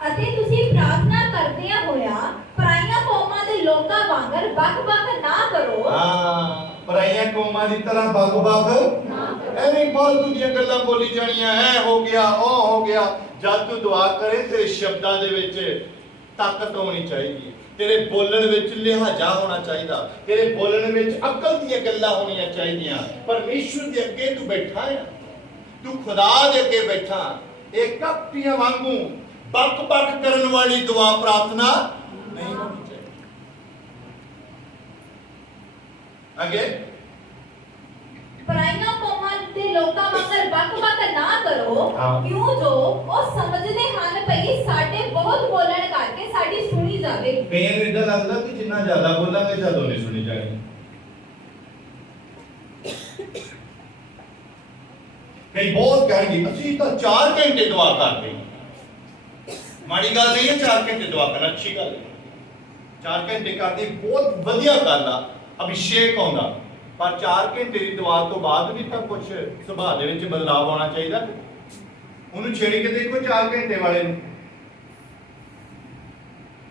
ਅਤੇ ਤੁਸੀਂ ਪ੍ਰਾਰਥਨਾ ਕਰਦਿਆਂ ਹੋਇਆ ਪਰਾਈਆਂ ਕੌਮਾਂ ਦੇ ਲੋਕਾਂ ਵਾਂਗਰ ਬਕ-ਬਕ ਨਾ ਕਰੋ। ਹਾਂ, ਪਰਾਈਆਂ ਕੌਮਾਂ ਦੀ ਤਰ੍ਹਾਂ ਬਕ-ਬਕ ਨਾ ਕਰੋ। ਐਵੇਂ ਫਾਲਤੂ ਦੀਆਂ ਗੱਲਾਂ ਬੋਲੀ ਜਾਣੀਆਂ, ਐ ਹੋ ਗਿਆ, ਉਹ ਹੋ ਗਿਆ। ਜਦ ਤੂੰ ਦੁਆ ਕਰੇ, ਤੇਰੇ ਸ਼ਬਦਾਂ ਦੇ ਵਿੱਚ ਤਾਕਤ ਹੋਣੀ ਚਾਹੀਦੀ ਹੈ, ਤੇਰੇ ਬੋਲਣ ਵਿੱਚ ਲਿਹਾਜ਼ਾ ਹੋਣਾ ਚਾਹੀਦਾ, ਤੇਰੇ ਬੋਲਣ ਵਿੱਚ ਅਕਲ ਦੀਆਂ ਗੱਲਾਂ ਹੋਣੀਆਂ ਚਾਹੀਦੀਆਂ। ਪਰਮੇਸ਼ਵਰ ਦੇ ਅੱਗੇ ਤੂੰ ਬੈਠਾ ਹੈ, ਤੂੰ ਖੁਦਾ ਦੇ ਅੱਗੇ ਬੈਠਾ। ਇਹ ਕਪਟੀਆਂ ਵਾਂਗੂ ਬਕ-ਬਕ ਕਰਨ ਵਾਲੀ ਦੁਆ ਪ੍ਰਾਰਥਨਾ ਨਹੀਂ ਹੋਣੀ ਚਾਹੀਦੀ। ਅੱਗੇ, ਪਰਾਈਆਂ ਕੌਮਾਂ ਦੇ ਲੋਕਾਂ ਵਾਂਗਰ ਬਕ-ਬਕ ਨਾ ਕਰੋ, ਕਿਉਂ ਜੋ ਉਹ ਸਮਝਦੇ ਹਨ ਭਈ ਸਾਡੇ ਬਹੁਤ ਬੋਲਣ ਕਰਕੇ ਸਾਡੀ ਸੁਣੀ ਜਾਵੇ। ਕਈਆਂ ਨੂੰ ਇਦਾਂ ਲੱਗਦਾ ਕਿ ਜਿੰਨਾ ਜ਼ਿਆਦਾ ਬੋਲਾਂਗੇ ਜ਼ਿਆਦਾ ਨਹੀਂ ਸੁਣੀ ਜਾਣੀ। ਕਈ ਬਹੁਤ ਕਹਿਣਗੇ ਅਸੀਂ ਤਾਂ 4 ਘੰਟੇ ਦੁਆ ਕਰਦੇ ਹਾਂ। ਮਾੜੀ ਗੱਲ ਨਹੀਂ ਹੈ 4 ਘੰਟੇ ਦੁਆ ਕਰਨਾ, ਅੱਛੀ ਗੱਲ ਹੈ। 4 ਘੰਟੇ ਕਰਦੀ ਬਹੁਤ ਵਧੀਆ ਗੱਲ ਆ, ਅਭਿਸ਼ੇਕ ਆਉਂਦਾ। ਪਰ 4 ਘੰਟੇ ਦੀ ਦੁਆ ਤੋਂ ਬਾਅਦ ਵੀ ਤਾਂ ਕੁਝ ਸੁਭਾਅ ਦੇ ਵਿੱਚ ਬਦਲਾਅ ਆਉਣਾ ਚਾਹੀਦਾ। ਉਹਨੂੰ ਛੇੜੀ ਕੇ ਦੇਖੋ 4 ਘੰਟੇ ਵਾਲੇ ਨੂੰ,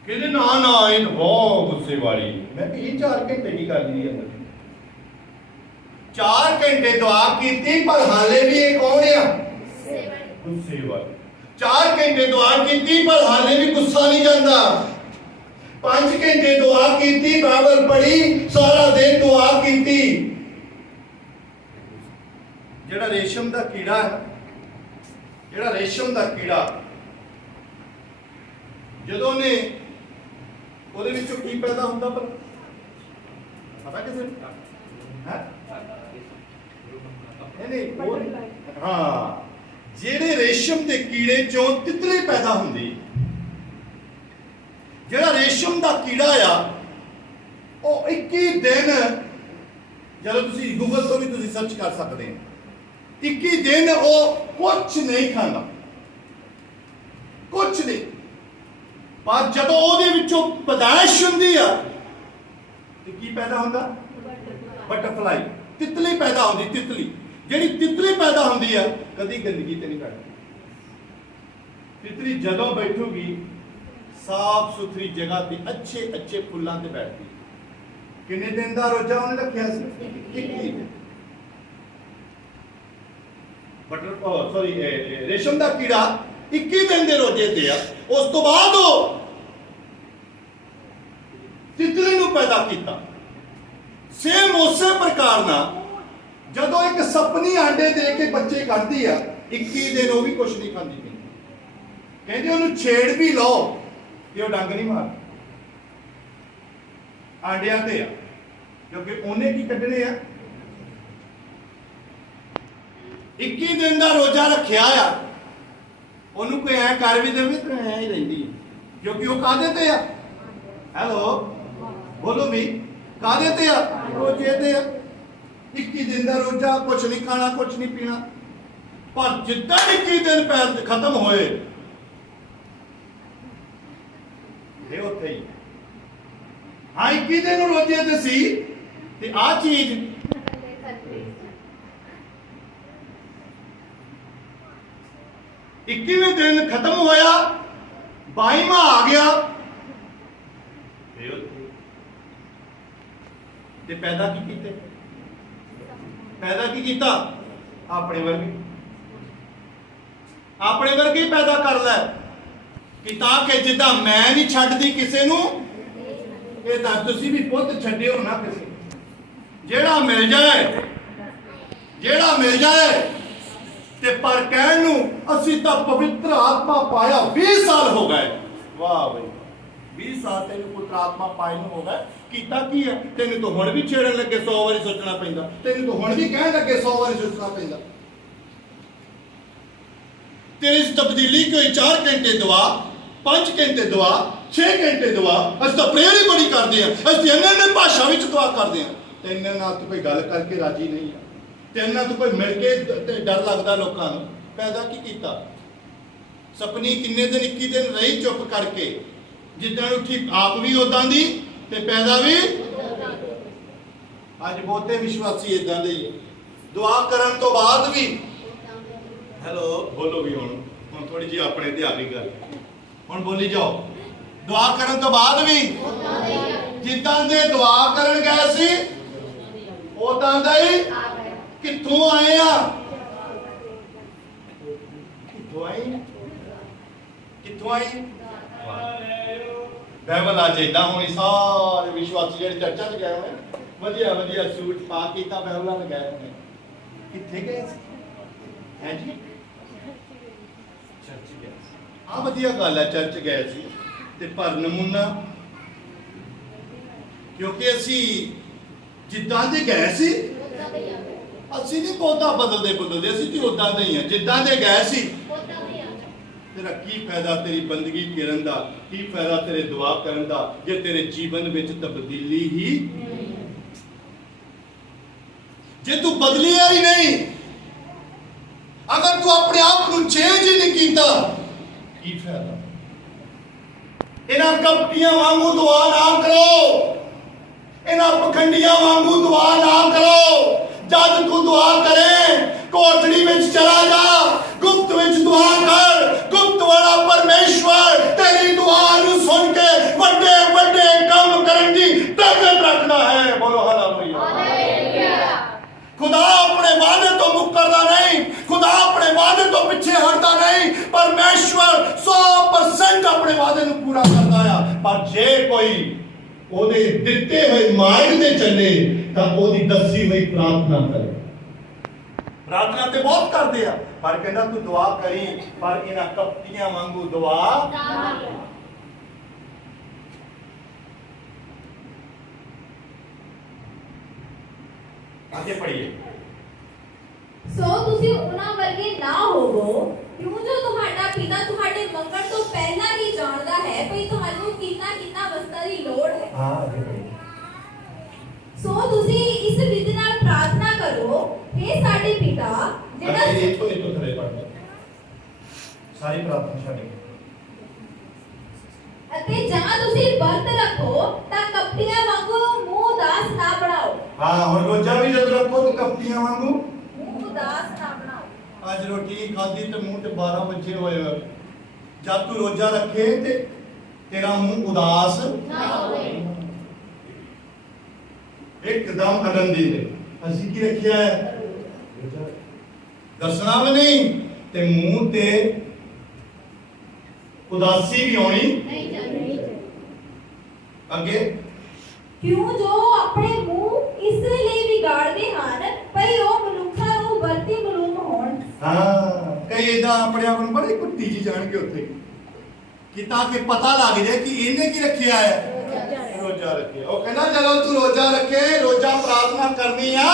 ਕਹਿੰਦੇ ਨਾ ਨਾ ਇਹ ਬਹੁਤ ਗੁੱਸੇ ਵਾਲੀ। ਮੈਂ ਕਿਹਾ ਇਹ 4 ਘੰਟੇ ਕੀ ਕਰਦੀ ਹੈ? 4 ਘੰਟੇ ਦੁਆ ਕੀਤੀ, ਪਰ ਹਾਲੇ ਵੀ ਇਹ ਕੌਣ ਆ? ਗੁੱਸੇ ਵਾਲੀ। 4 ਘੰਟੇ ਦੁਆ ਕੀਤੀ, ਪਰ ਹਾਲੇ ਵੀ ਗੁੱਸਾ ਨਹੀਂ ਜਾਂਦਾ। 5 ਘੰਟੇ ਦੁਆ ਕੀਤੀ, ਬਾਈਬਲ ਪੜ੍ਹੀ, ਸਾਰਾ ਦਿਨ ਦੁਆ ਕੀਤੀ। ਜਿਹੜਾ ਰੇਸ਼ਮ ਦਾ ਕੀੜਾ ਹੈ, ਜਿਹੜਾ ਰੇਸ਼ਮ ਦਾ ਕੀੜਾ, ਜਦੋਂ ਨੇ ਉਹਦੇ ਵਿੱਚੋਂ ਕੀ ਪੈਦਾ ਹੁੰਦਾ ਪਰ ਪਤਾ ਕਿਸੇ ਨੂੰ ਹੈ? ਨਹੀਂ ਹਾਂ, ਜਿਹੜੇ ਰੇਸ਼ਮ ਦੇ ਕੀੜੇ ਚੋਂ ਤਿਤਲੀ ਪੈਦਾ ਹੁੰਦੀ, ਜਿਹੜਾ ਰੇਸ਼ਮ ਦਾ ਕੀੜਾ ਆ ਉਹ 21 ਦਿਨ, ਜਦੋਂ ਤੁਸੀਂ ਗੂਗਲ ਤੋਂ ਵੀ ਤੁਸੀਂ ਸਰਚ ਕਰ ਸਕਦੇ ਹੋ, 21 ਦਿਨ ਉਹ ਕੁਝ ਨਹੀਂ ਖਾਂਦਾ, ਕੁਝ ਨਹੀਂ। ਪਰ ਜਦੋਂ ਉਹਦੇ ਵਿੱਚੋਂ ਪੈਦਾਇਸ਼ ਹੁੰਦੀ ਆ ਤੇ ਕੀ ਪੈਦਾ ਹੁੰਦਾ? ਬਟਰਫਲਾਈ, ਤਿਤਲੀ ਪੈਦਾ ਹੁੰਦੀ। ਤਿਤਲੀ, ਜਿਹੜੀ ਤਿਤਲੀ ਪੈਦਾ ਹੁੰਦੀ ਆ ਕਦੀ ਗੰਦਗੀ ਤੇ ਨਹੀਂ ਕਰਦੀ। ਤਿਤਲੀ ਜਦੋਂ ਬੈਠੂਗੀ ਸਾਫ ਸੁਥਰੀ ਜਗ੍ਹਾ ਤੇ ਅੱਛੇ ਅੱਛੇ ਫੁੱਲਾਂ ਤੇ ਬੈਠਦੀ। ਕਿੰਨੇ ਦਿਨ ਦਾ ਰੋਜ਼ਾ ਉਹਨੇ ਰੱਖਿਆ ਸੀ? 21 ਦਿਨ। ਰੇਸ਼ਮ ਦਾ ਕੀੜਾ 21 ਦਿਨ ਦੇ ਰੋਜ਼ੇ ਤੇ ਆ। ਉਸ ਤੋਂ ਬਾਅਦ ਉਹ ਤਿਤਲੀ ਨੂੰ ਪੈਦਾ ਕੀਤਾ। ਸੇਮ ਉਸੇ ਪ੍ਰਕਾਰ ਨਾਲ ਜਦੋਂ ਇੱਕ ਸੱਪਨੀ ਆਂਡੇ ਦੇ ਕੇ ਬੱਚੇ ਕੱਢਦੀ ਆ, 21 ਦਿਨ ਉਹ ਵੀ ਕੁਝ ਨਹੀਂ ਖਾਂਦੀ। ਕਹਿੰਦੇ ਉਹਨੂੰ ਛੇੜ ਵੀ ਲਓ ਤੇ ਉਹ ਡੰਗ ਨਹੀਂ ਮਾਰਦੀ, ਆਂਡਿਆਂ ਤੇ ਆ, ਕਿਉਂਕਿ ਉਹਨੇ ਕੀ ਕੱਢਣੇ ਆ? 21 ਦਿਨ ਦਾ ਰੋਜ਼ਾ ਰੱਖਿਆ ਆ। ਉਹਨੂੰ ਕੋਈ ਐ ਕਰ ਵੀ ਦੇਵੇ ਤਾਂ ਐ ਹੀ ਰਹਿੰਦੀ, ਕਿਉਂਕਿ ਉਹ ਕਾਹਦੇ ਤੇ ਆ? ਹੈਲੋ ਬੋਲੋ ਵੀ, ਕਾਹਦੇ ਤੇ ਆ? ਰੋਜ਼ੇ ਤੇ ਆ। 21 ਦਿਨ ਦਾ ਰੋਜ਼ਾ, ਕੁਛ ਨਹੀਂ ਖਾਣਾ, ਕੁਛ ਨਹੀਂ ਪੀਣਾ। ਪਰ ਜਿੱਦਾਂ 21 ਦਿਨ ਪੈਰ ਖਤਮ ਹੋਏ ਤੇ ਉੱਥੇ ਹੀ, ਹਾਂ 21 ਦਿਨ ਰੋਜ਼ੇ ਤੇ ਸੀ ਤੇ ਆ ਚੀਜ਼ 21ਵੇਂ ਦਿਨ ਖਤਮ ਹੋਇਆ, 22ਵਾਂ ਆ ਗਿਆ ਤੇ ਪੈਦਾ ਕੀ ਕੀਤੇ? ਪੈਦਾ ਕੀ ਕੀਤਾ? ਆਪਣੇ ਵਰਗੇ, ਆਪਣੇ ਵਰਗੇ ਪੈਦਾ ਕਰ ਲੈ ਕਿ ਤਾਂ ਕਿ ਜਿੱਦਾਂ ਮੈਂ ਨਹੀਂ ਛੱਡਦੀ ਕਿਸੇ ਨੂੰ, ਇਹ ਤਾਂ ਤੁਸੀਂ ਵੀ ਪੁੱਤ ਛੱਡਿਓ ਨਾ ਕਿਸੇ। ਜਿਹੜਾ ਮਿਲ ਜਾਏ, ਜਿਹੜਾ ਮਿਲ ਜਾਏ ਤੇ ਪਰ ਕਹਿਣ ਨੂੰ ਅਸੀਂ ਤਾਂ ਪਵਿੱਤਰ ਆਤਮਾ ਪਾਇਆ 20 ਸਾਲ ਹੋ ਗਏ। ਵਾਹ ਬਈ, 20 ਸਾਲ ਤੈਨੂੰ ਪੁੱਤਰ ਆਤਮਾ ਪਾਏ ਨੂੰ ਹੋ ਗਏ। ਕੀਤਾ ਕੀ ਹੈ? ਤੈਨੂੰ ਤਾਂ ਹੁਣ ਵੀ ਛੇੜਨ ਲੱਗੇ 100 ਵਾਰੀ ਸੋਚਣਾ ਪੈਂਦਾ, ਤੈਨੂੰ ਤਾਂ ਹੁਣ ਵੀ ਕਹਿਣ ਲੱਗੇ 100 ਵਾਰੀ ਸੋਚਣਾ ਪੈਂਦਾ। ਤੇਰੀ ਇਸ ਤਬਦੀਲੀ ਕੋਈ 4 ਘੰਟੇ ਦੁਆ, 5 ਘੰਟੇ ਦੁਆ, 6 ਘੰਟੇ ਦੁਆ। ਅਸੀਂ ਤਾਂ ਪ੍ਰੇਅਰ ਹੀ ਬੜੀ ਕਰਦੇ ਹਾਂ, ਅਸੀਂ ਇੰਨੇ ਭਾਸ਼ਾ ਵਿੱਚ ਦੁਆ ਕਰਦੇ ਹਾਂ। ਤੈਨੂੰ ਨਾਲ ਤਾਂ ਕੋਈ ਗੱਲ ਕਰਕੇ ਰਾਜੀ ਨਹੀਂ ਆ, ਤੈਨੂੰ ਨਾਲ ਤਾਂ ਕੋਈ ਮਿਲ ਕੇ ਤੇ ਡਰ ਲੱਗਦਾ ਲੋਕਾਂ ਨੂੰ। ਪੈਦਾ ਕੀ ਕੀਤਾ? ਸਪਨੀ ਕਿੰਨੇ ਦਿਨ? 21 ਦਿਨ ਰਹੀ ਚੁੱਪ ਕਰਕੇ। ਜਿੱਦਾਂ ਉੱਠੀ ਆਪ ਵੀ ਉਦਾਂ ਦੀ ਤੇ ਪੈਦਾ ਵੀ। ਅੱਜ ਬਹੁਤੇ ਵਿਸ਼ਵਾਸੀ ਇਦਾਂ ਦੇ ਹੀ, ਦੁਆ ਕਰਨ ਤੋਂ ਬਾਅਦ ਵੀ। ਹੈਲੋ ਬੋਲੋ ਵੀ, ਹੁਣ ਥੋੜੀ ਜਿਹੀ ਆਪਣੇ ਧਿਆਨ ਦੀ ਗੱਲ, ਹੁਣ ਬੋਲੀ ਜਾਓ। ਦੁਆ ਕਰਨ ਤੋਂ ਬਾਅਦ ਵੀ ਜਿੱਦਾਂ ਦੇ ਦੁਆ ਕਰਨ ਗਏ ਸੀ ਉਦਾਂ ਦਾ ਹੀ। ਕਿੱਥੋਂ ਆਏ ਆ? ਕਿੱਥੋਂ ਆਏ? ਕਿੱਥੋਂ ਆਏ? ਬਾਈਬਲ ਅੱਜ ਏਦਾਂ ਹੋਣੀ, ਸਾਰੇ ਵਿਸ਼ਵਾਸੀ ਜਿਹੜੇ ਚਰਚਾ 'ਚ ਗਏ ਹੋਣੇ, ਵਧੀਆ ਵਧੀਆ ਸੂਟ ਪਾ ਕੇ ਤਾਂ ਬਾਈਬਲਾਂ 'ਚ ਗਏ ਹੋਣੇ। ਕਿੱਥੇ ਗਏ ਸੀ? ਹੈ ਜੀ, ਚਰਚ ਗਏ ਸੀ। ਆ ਵਧੀਆ ਗੱਲ ਹੈ, ਚਰਚ ਗਏ ਸੀ ਤੇ ਪਰ ਨਮੂਨਾ, ਕਿਉਂਕਿ ਅਸੀਂ ਜਿੱਦਾਂ ਦੇ ਗਏ ਸੀ, ਅਸੀਂ ਨਹੀਂ ਬਹੁਤਾ ਬਦਲਦੇ, ਅਸੀਂ ਤੇ ਉਦਾਂ ਦੇ ਹੀ ਆ, ਜਿੱਦਾਂ ਦੇ ਗਏ ਸੀ। ਤੇਰਾ ਕੀ ਫਾਇਦਾ ਤੇਰੀ ਬੰਦਗੀ ਕਰਨ ਦਾ? ਕੀ ਫਾਇਦਾ ਤੇਰੇ ਦੁਆ ਕਰਨ ਦਾ ਜੇ ਤੇਰੇ ਜੀਵਨ ਵਿੱਚ ਤਬਦੀਲੀ ਹੀ, ਜੇ ਤੂੰ ਬਦਲਿਆ ਹੀ ਨਹੀਂ, ਅਗਰ ਤੂੰ ਆਪਣੇ ਆਪ ਨੂੰ ਚੇਂਜ ਹੀ ਨਹੀਂ ਕੀਤਾ, ਕੀ ਫਾਇਦਾ? ਇਹਨਾਂ ਕਪਟੀਆਂ ਵਾਂਗੂ ਦੁਆ ਨਾ ਕਰੋ, ਇਹਨਾਂ ਪਖੰਡੀਆਂ ਵਾਂਗੂ ਦੁਆ ਨਾ ਕਰੋ। ਜਦ ਤੂੰ ਦੁਆ ਕਰੇ, ਕੋਠੜੀ ਵਿੱਚ ਚਲਾ ਜਾ, ਗੁਪਤ ਵਿੱਚ ਦੁਆ ਕਰ। ਗੁਪਤ ਵਾਲਾ ਪਰਮੇਸ਼ਵਰ ਤੇਰੀ ਦੁਆ ਨੂੰ ਸੁਣ ਕੇ ਵੱਡੇ ਵੱਡੇ ਕੰਮ ਕਰਨ ਦੀ ਤਾਕਤ ਰੱਖਦਾ ਹੈ। ਬੋਲੋ ਹਾਲੇਲੂਇਆ। ਖੁਦਾ ਆਪਣੇ ਵਾਅਦੇ ਤੋਂ ਮੁੱਕਰਦਾ ਨਹੀਂ, ਖੁਦਾ ਆਪਣੇ ਵਾਅਦੇ ਤੋਂ ਪਿੱਛੇ ਹਟਦਾ ਨਹੀਂ। ਪਰਮੇਸ਼ਵਰ 100% ਆਪਣੇ ਵਾਅਦੇ ਨੂੰ ਪੂਰਾ ਕਰਦਾ ਆ। ਪਰ ਜੇ ਕੋਈ ਉਹਦੇ ਦਿੱਤੇ ਹੋਏ ਮਾਰਗ ਤੇ ਚੱਲੇ ਤਾਂ ਉਹਦੀ ਦੱਸੀ ਹੋਈ ਪ੍ਰਾਰਥਨਾ ਕਰੇ। प्रार्थना ते बहुत करते हैं, पर कहना तू दुआ करी, पर इन्हां कपटियां वांगू दुआ आगे पढ़िए। सो तुसी उन्हां वर्गे ना होवो, क्यों जो तुम्हारा पिता तुम्हारे मंगण तो पहला ही जानदा है भई ਤੁਹਾਨੂੰ ਕਿੰਨਾ ਕਿੰਨਾ ਵਸਤਾਂ ਦੀ ਲੋੜ ਹੈ। हाँ आगे पढ़िए। सो तुसी इस विधि नाल प्रार्थना करो, हे साडे पिता जेड़ा एक तो थले पढ़ दो सारी प्रार्थना छाड़ी। ਅਤੇ ਜਾਂ ਤੁਸੀਂ ਵਰਤ ਰੱਖੋ ਤਾਂ ਕਪਟੀਆਂ ਵਾਂਗੂ ਮੂੰਹ ਉਦਾਸ ਨਾ ਬਣਾਓ। हाँ और रोजा भी जब रखो तो कपटियां वांगू ਮੂੰਹ ਉਦਾਸ ਨਾ ਬਣਾਓ। आज रोटी नहीं खाधी तो मुंह ते 12 बजे होए। जब तू रोजा रखे ते तेरा मुंह उदास ਨਾ ਹੋਵੇ। एकदम आनंदित है। ਅਸੀਂ ਕੀ ਰੱਖਿਆ ਹੈ? ਦੱਸਣਾ ਵੀ ਨਹੀਂ ਤੇ ਮੂੰਹ ਤੇ ਉਦਾਸੀ ਵੀ ਆਉਣੀ ਨਹੀਂ ਚਾਹੀਦੀ। ਅੱਗੇ ਕਿਉਂ ਜੋ ਆਪਣੇ ਮੂੰਹ ਇਸ ਲਈ ਵਿਗਾੜਦੇ ਹਨ ਭਈ ਉਹ ਮਨੁੱਖਾਂ ਨੂੰ ਵਰਤੀ ਮਲੂਮ ਹੋਣ। ਹਾਂ ਕਈ ਇਦਾਂ ਆਪਣੇ ਆਪ ਨੂੰ ਬੜੀ ਕੁੱਤੀ ਜੀ ਜਾਣਗੇ ਉੱਥੇ ਕਿ ਤਾਂ ਕਿ ਪਤਾ ਲੱਗ ਜਾਏ ਕਿ ਇਹਨੇ ਕੀ ਰੱਖਿਆ ਹੈ? रोजा रखे। और कहना चलो तू रोजा रखे, रोजा प्रार्थना करनी आ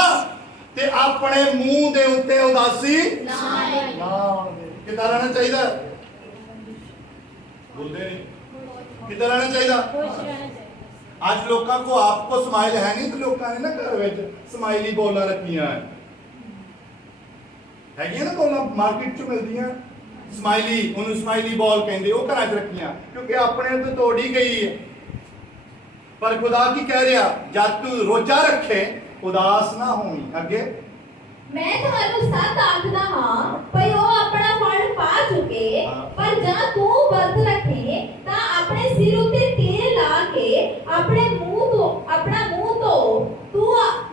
ते अपने मुंह दे उत्ते उदासी ਨਾ ਆਏ। किदा रहना चाहिए? बोलते नहीं किदा रहना चाहिए? आज लोगों को आपको स्माइल है नहीं तो लोगों ने ना घर में स्माइली बोला रखियां है ना, बोला मार्केट च मिलदियां स्माइली, उन्हें स्माइली बॉल कहते, वो घर च रखियां क्योंकि अपने तो तोड़ी गई है। पर खुदा की कह रहा जब तू रोजा रखे उदास ना होनी। आगे ਮੈਂ ਤੁਹਾਨੂੰ ਸੱਚ ਆਖਦਾ ਹਾਂ ਭਈ ਉਹ ਆਪਣਾ ਫਲ ਪਾ ਚੁੱਕੇ, ਪਰ ਜਾਂ ਤੂੰ ਵਰਤ ਰੱਖੇ ਤਾਂ ਆਪਣੇ ਸਿਰ ਉੱਤੇ ਤੇਲ ਲਾ ਕੇ ਆਪਣੇ ਆਪਣਾ ਮੂੰਹ ਧੋ। ਤੂੰ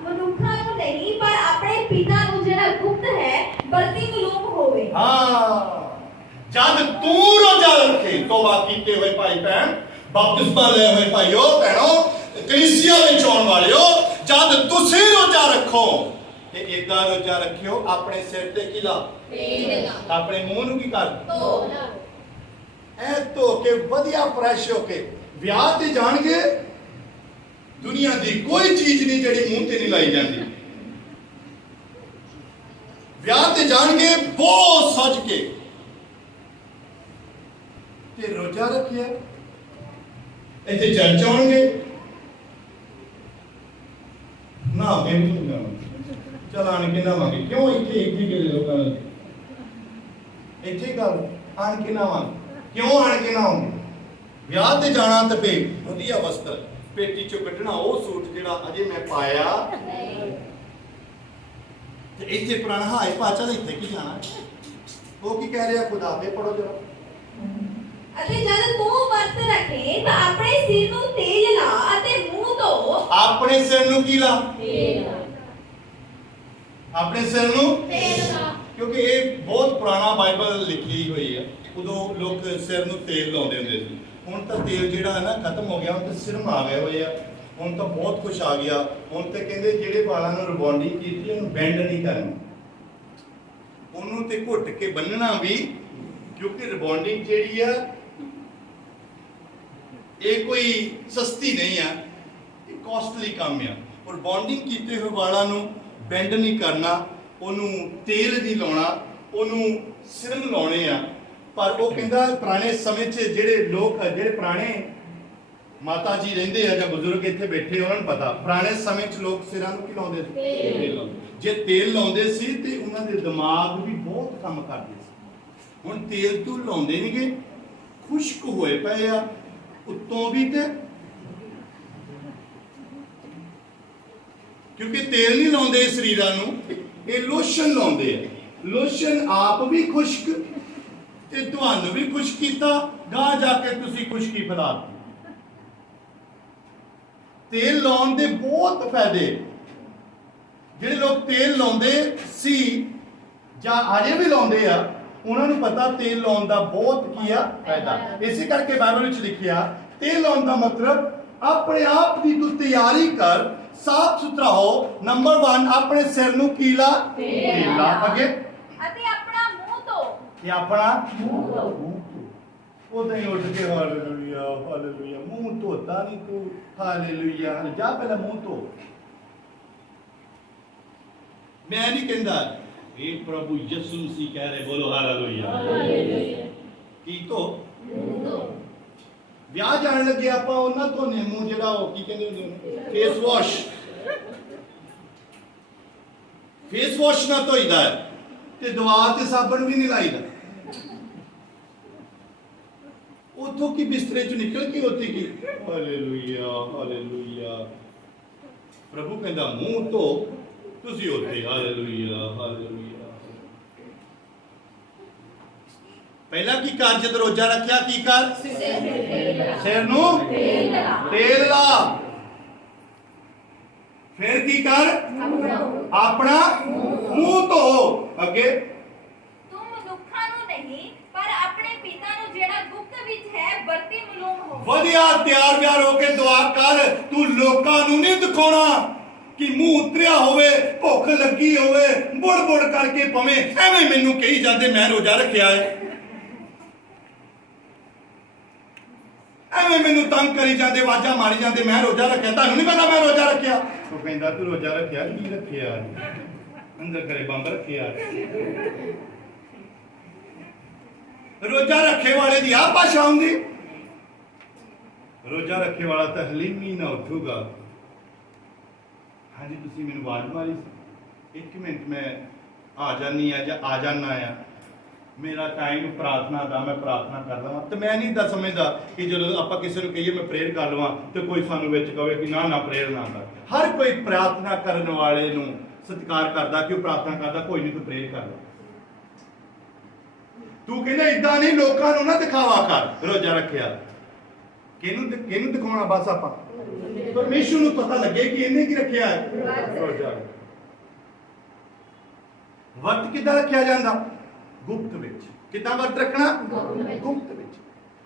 ਮਨੁੱਖਾਂ ਨੂੰ ਨਹੀਂ ਪਰ ਆਪਣੇ ਪਿਤਾ ਨੂੰ ਜਿਹੜਾ ਗੁਪਤ ਹੈ ਵਰਤੀ ਮਲੂਮ ਹੋਵੇ। हाँ जब तू रोजा रखे तौबा कीते हुए भाई बहन, बपतिस्मा ले हुए भाइयों बहनों, कलीसिया में आने वालियो, जब तुसी रोजा रखो ते इदा रोजा रखियो अपने सिर ते की ला ਤੇਲ ਲਾ अपने मुंह ਨੂੰ ਕੀ ਕਰ ਧੋ। ਐ ਧੋ ਕੇ ਵਧੀਆ ਫਰੈਸ਼ ਹੋ ਕੇ ਵਿਆਹ ਤੇ ਜਾਣਗੇ। ਦੁਨੀਆ ਦੀ ਕੋਈ ਚੀਜ਼ ਨਹੀਂ ਜਿਹੜੀ ਮੂੰਹ ਤੇ ਨਹੀਂ ਲਾਈ ਜਾਂਦੀ। ਵਿਆਹ ਤੇ ਜਾਣਗੇ ਬਹੁਤ ਸੱਜ ਕੇ ਤੇ ਰੋਜ਼ਾ ਰੱਖਿਆ। ਇੱਥੇ ਚਰਚ ਆਉਣਗੇ ਨਾ ਮੈਨੂੰ ਨਾ ਚਲ ਆਣ ਕੇ ਨਾਵਾਂਗੇ। ਕਿਉਂ ਇੱਥੇ ਕਿਹੜੇ ਲੋਕਾਂ ਨਾਲ ਇੱਥੇ ਗੱਲ ਆਣ ਕੇ ਨਾਵਾਂਗੇ? ਕਿਉਂ ਆਣ ਕੇ ਨਾਵਾਂਗੇ? ਵਿਆਹ ਤੇ ਜਾਣਾ ਤੇ ਫੇ ਵਧੀਆ ਵਸਤਰ ਪੇਟੀ ਚੋਂ ਕੱਢਣਾ ਉਹ ਸੂਟ ਜਿਹੜਾ ਅਜੇ ਮੈਂ ਪਾਇਆ ਤੇ ਇੱਥੇ ਪੁਰਾਣਾ ਹਾਏ ਪਾਚਾ ਇੱਥੇ ਕੀ ਜਾਣਾ? ਉਹ ਕੀ ਕਹਿ ਰਿਹਾ? ਖੁਦਾ ਦੇ ਪੜੋ ਜਰਾ। ਅਤੇ ਜਦ ਤੂੰ ਵਰਤ ਰੱਖੇ ਤਾਂ ਆਪਣੇ ਸਿਰ ਨੂੰ ਤੇਲ ਲਾ ਅਤੇ ਮੂੰਹ ਧੋ। ਆਪਣੇ ਸਿਰ ਨੂੰ ਕੀ ਲਾ? ਤੇਲ ਲਾ। ਆਪਣੇ ਸਿਰ ਨੂੰ ਤੇਲ ਲਾ। ਕਿਉਂਕਿ ਇਹ ਬਹੁਤ ਪੁਰਾਣਾ ਬਾਈਬਲ ਲਿਖੀ ਹੋਈ ਹੈ। ਉਦੋਂ ਲੋਕ ਸਿਰ ਨੂੰ ਤੇਲ ਲਾਉਂਦੇ ਹੁੰਦੇ ਸੀ। ਹੁਣ ਤਾਂ ਤੇਲ ਜਿਹੜਾ ਹੈ ਨਾ ਖਤਮ ਹੋ ਗਿਆ, ਹੁਣ ਤਾਂ ਸਿਰਮ ਆ ਗਏ ਹੋਏ ਆ, ਹੁਣ ਤਾਂ ਬਹੁਤ ਕੁਝ ਆ ਗਿਆ। ਹੁਣ ਤੇ ਕਹਿੰਦੇ ਜਿਹੜੇ ਵਾਲਾਂ ਨੂੰ ਰਿਬੌਂਡਿੰਗ ਕੀਤੀ ਉਹਨੂੰ ਬੈਂਡ ਨਹੀਂ ਕਰਨੀ, ਉਹਨੂੰ ਤੇ ਘੁੱਟ ਕੇ ਬੰਨਣਾ ਵੀ, ਕਿਉਂਕਿ ਰਿਬੌਂਡਿੰਗ ਜਿਹੜੀ ਆ ਇਹ ਕੋਈ ਸਸਤੀ ਨਹੀਂ ਆ, ਇਹ ਕਾਸਟਲੀ ਕੰਮ ਆ। ਔਰ ਬੌਂਡਿੰਗ ਕੀਤੇ ਹੋਏ ਵਾਲਾਂ ਨੂੰ ਬੈਂਡ ਨਹੀਂ ਕਰਨਾ, ਉਹਨੂੰ ਤੇਲ ਨਹੀਂ ਲਾਉਣਾ, ਉਹਨੂੰ ਸਿਰਮ ਲਾਉਣੇ ਆ। ਪਰ ਉਹ ਕਹਿੰਦਾ ਪੁਰਾਣੇ ਸਮੇਂ 'ਚ ਜਿਹੜੇ ਲੋਕ ਜਿਹੜੇ ਪੁਰਾਣੇ ਮਾਤਾ ਜੀ ਰਹਿੰਦੇ ਆ ਜਾਂ ਬਜ਼ੁਰਗ ਇੱਥੇ ਬੈਠੇ ਉਹਨਾਂ ਨੂੰ ਪਤਾ, ਪੁਰਾਣੇ ਸਮੇਂ 'ਚ ਲੋਕ ਸਿਰਾਂ ਨੂੰ ਕੀ ਲਾਉਂਦੇ ਸੀ? ਤੇਲ ਲਾਉਂਦੇ। ਜੇ ਤੇਲ ਲਾਉਂਦੇ ਸੀ ਤੇ ਉਹਨਾਂ ਦੇ ਦਿਮਾਗ ਵੀ ਬਹੁਤ ਕੰਮ ਕਰਦੇ ਸੀ। ਹੁਣ ਤੇਲ ਤੂੰ ਲਾਉਂਦੇ ਨਹੀਂਗੇ, ਖੁਸ਼ਕ ਹੋਏ ਪਏ ਆ ਉੱਤੋਂ ਵੀ ਤੇ, ਕਿਉਂਕਿ ਤੇਲ ਨਹੀਂ ਲਾਉਂਦੇ ਸਰੀਰਾਂ ਨੂੰ, ਇਹ ਲੋਸ਼ਨ ਲਾਉਂਦੇ ਆ। ਲੋਸ਼ਨ ਆਪ ਵੀ ਖੁਸ਼ਕ ਤੇ ਤੁਹਾਨੂੰ ਵੀ ਖੁਸ਼ਕ ਕੀਤਾ, ਗਾਂ ਜਾ ਕੇ ਤੁਸੀਂ ਖੁਸ਼ਕੀ ਫੈਲਾਤੀ। ਤੇਲ ਲਾਉਣ ਦੇ ਬਹੁਤ ਫਾਇਦੇ। ਜਿਹੜੇ ਲੋਕ ਤੇਲ ਲਾਉਂਦੇ ਸੀ ਜਾਂ ਅਜੇ ਵੀ ਲਾਉਂਦੇ ਆ, ਉਹਨਾਂ ਨੂੰ ਪਤਾ ਤੇਲ ਲਾਉਣ ਦਾ ਬਹੁਤ ਕੀ ਆ ਫਾਇਦਾ। ਇਸੇ ਕਰਕੇ ਬਾਈਬਲ ਵਿੱਚ ਲਿਖਿਆ ਤੇਲ ਲਾਉਣ ਦਾ ਮਤਲਬ ਆਪਣੇ ਆਪ ਦੀ ਤੂੰ ਤਿਆਰੀ ਕਰ, ਸਾਫ ਸੁਥਰਾ ਹੋ। ਨੰਬਰ 1 ਆਪਣੇ ਸਿਰ ਨੂੰ ਕੀ ਲਾ? ਤੇਲ ਲਾ। ਅੱਗੇ ਅਤੇ ਆਪਣਾ ਮੂੰਹ ਧੋ। ਇਹ ਆਪਣਾ ਮੂੰਹ ਧੋ। ਉਦਾਂ ਹੀ ਉੱਠ ਕੇ ਹਾਲੇਲੂਇਆ ਹਾਲੇਲੂਇਆ, ਮੂੰਹ ਧੋਤਾ ਨਹੀਂ ਤੂੰ, ਹਾਲੇਲੂਇਆ, ਜਾ ਪਹਿਲਾਂ ਮੂੰਹ ਧੋ। ਮੈਂ ਨਹੀਂ ਕਹਿੰਦਾ, ਇਹ ਪ੍ਰਭੂ ਯਿਸੂ ਮਸੀਹ ਕਹਿ ਰਹੇ, ਬੋਲੋ ਹਾਲੇਲੂਇਆ। ਕੀ ਧੋ? ਵਿਆਹ ਜਾਣ ਲੱਗੇ ਆਪਾਂ ਉਹਨਾਂ ਧੋਨੇ ਮੂੰਹ, ਜਿਹੜਾ ਉਹ ਕੀ ਕਹਿੰਦੇ ਹੁੰਦੇ ਉਹਨੂੰ, ਫੇਸ ਵਾਸ਼। ਫੇਸ ਵਾਸ਼ ਨਾ ਧੋਈਦਾ ਤੇ ਦਵਾ ਤੇ ਸਾਬਣ ਵੀ ਨਹੀਂ ਲਾਈਦਾ। ਉਥੋਂ ਕੀ ਬਿਸਤਰੇ ਚੋਂ ਨਿਕਲ ਕੇ ਉੱਥੇ ਕੀ, ਹਾਲੇਲੂਇਆ ਹਾਲੇਲੂਇਆ। ਪ੍ਰਭੂ ਕਹਿੰਦਾ ਮੂੰਹ ਧੋ, ਤੁਸੀਂ ਉੱਥੇ ਹਾਲੇਲੂਇਆ ਹਾਲੇਲੂਇਆ। ਪਹਿਲਾਂ ਕੀ ਕਰ? ਜਦ ਰੋਜ਼ਾ ਰੱਖਿਆ ਕੀ ਕਰ? ਸਿਰ ਨੂੰ ਤੇਲ ਲਾ। ਫਿਰ ਕੀ ਕਰ? ਆਪਣਾ ਮੂੰਹ ਧੋ। ਅੱਗੇ ਤੂੰ ਮਨੁੱਖਾਂ ਨੂੰ ਨਹੀਂ ਪਰ ਆਪਣੇ ਪਿਤਾ ਨੂੰ ਜਿਹੜਾ ਗੁਪਤ ਵਿੱਚ ਹੈ ਵਰਤੀ ਮਾਲੂਮ ਹੋ। ਵਧੀਆ ਤਿਆਰ ਵਿਆਰ ਹੋ ਕੇ ਦੁਆ ਕਰ। ਤੂੰ ਲੋਕਾਂ ਨੂੰ ਨਹੀਂ ਦਿਖਾਉਣਾ ਕਿ ਮੂੰਹ ਉਤਰਿਆ ਹੋਵੇ, ਭੁੱਖ ਲੱਗੀ ਹੋਵੇ, ਬੁੜ ਬੁੜ ਕਰਕੇ ਪਵੇਂ ਐਵੇਂ ਮੈਨੂੰ ਕਹੀ ਜਾਂਦੇ ਮੈਂ ਰੋਜ਼ਾ ਰੱਖਿਆ ਹੈ, ਐਵੇਂ ਮੈਨੂੰ ਤੰਗ ਕਰੀ ਜਾਂਦੇ, ਆਵਾਜ਼ਾਂ ਮਾਰੀ ਜਾਂਦੇ ਮੈਂ ਰੋਜ਼ਾ ਰੱਖਿਆ। ਤੁਹਾਨੂੰ ਨਹੀਂ ਪਤਾ ਮੈਂ ਰੋਜ਼ਾ ਰੱਖਿਆ? ਉਹ ਕਹਿੰਦਾ ਤੂੰ ਰੋਜ਼ਾ ਰੱਖਿਆ? ਕੀ ਰੱਖਿਆ? ਅੰਦਰ ਘਰੇ ਬੰਬ ਰੱਖਿਆ। ਰੋਜ਼ਾ ਰੱਖੇ ਵਾਲੇ ਦੀ ਆ ਭਾਸ਼ਾ ਹੁੰਦੀ। ਰੋਜ਼ਾ ਰੱਖੇ ਵਾਲਾ ਤਾਂ ਹਲੀਮੀ ਨਾ ਉੱਠੂਗਾ। ਹਾਂਜੀ ਤੁਸੀਂ ਮੈਨੂੰ ਆਵਾਜ਼ ਮਾਰੀ ਸੀ, 1 ਮਿੰਟ ਮੈਂ ਆ ਜਾਨੀ ਆ ਜਾਂ ਆ ਜਾਨਾ ਆ। ਮੇਰਾ ਟਾਈਮ ਪ੍ਰਾਰਥਨਾ ਦਾ, ਮੈਂ ਪ੍ਰਾਰਥਨਾ ਕਰ ਲਵਾਂ। ਤੇ ਮੈਂ ਨਹੀਂ ਤਾਂ ਸਮਝਦਾ ਕਿ ਜਦੋਂ ਆਪਾਂ ਕਿਸੇ ਨੂੰ ਕਹੀਏ ਮੈਂ ਪ੍ਰੇਅਰ ਕਰ ਲਵਾਂ ਤੇ ਕੋਈ ਸਾਨੂੰ ਵਿੱਚ ਕਹੇ ਕਿ ਨਾ ਪ੍ਰੇਅਰ ਨਾ ਕਰ। ਹਰ ਕੋਈ ਪ੍ਰਾਰਥਨਾ ਕਰਨ ਵਾਲੇ ਨੂੰ ਸਤਿਕਾਰ ਕਰਦਾ ਕਿ ਉਹ ਪ੍ਰਾਰਥਨਾ ਕਰਦਾ, ਕੋਈ ਨਹੀਂ ਤੂੰ ਪ੍ਰੇਅਰ ਕਰ ਲੈ। ਤੂੰ ਕਹਿੰਦਾ ਇਦਾਂ ਨਹੀਂ, ਲੋਕਾਂ ਨੂੰ ਨਾ ਦਿਖਾਵਾ ਕਰ ਰੋਜ਼ਾ ਰੱਖਿਆ। ਕਿਹਨੂੰ ਦਿਖਾਉਣਾ? ਬਸ ਆਪਾਂ ਪਰਮੇਸ਼ਰ ਨੂੰ ਪਤਾ ਲੱਗੇ ਕਿ ਇਹਨੇ ਕੀ ਰੱਖਿਆ ਹੈ, ਰੋਜ਼ਾ। ਵਰਤ ਕਿੱਦਾਂ ਰੱਖਿਆ ਜਾਂਦਾ? ਗੁਪਤ ਵਿੱਚ। ਕਿੱਦਾਂ ਵਰਤ ਰੱਖਣਾ? ਗੁਪਤ ਵਿੱਚ।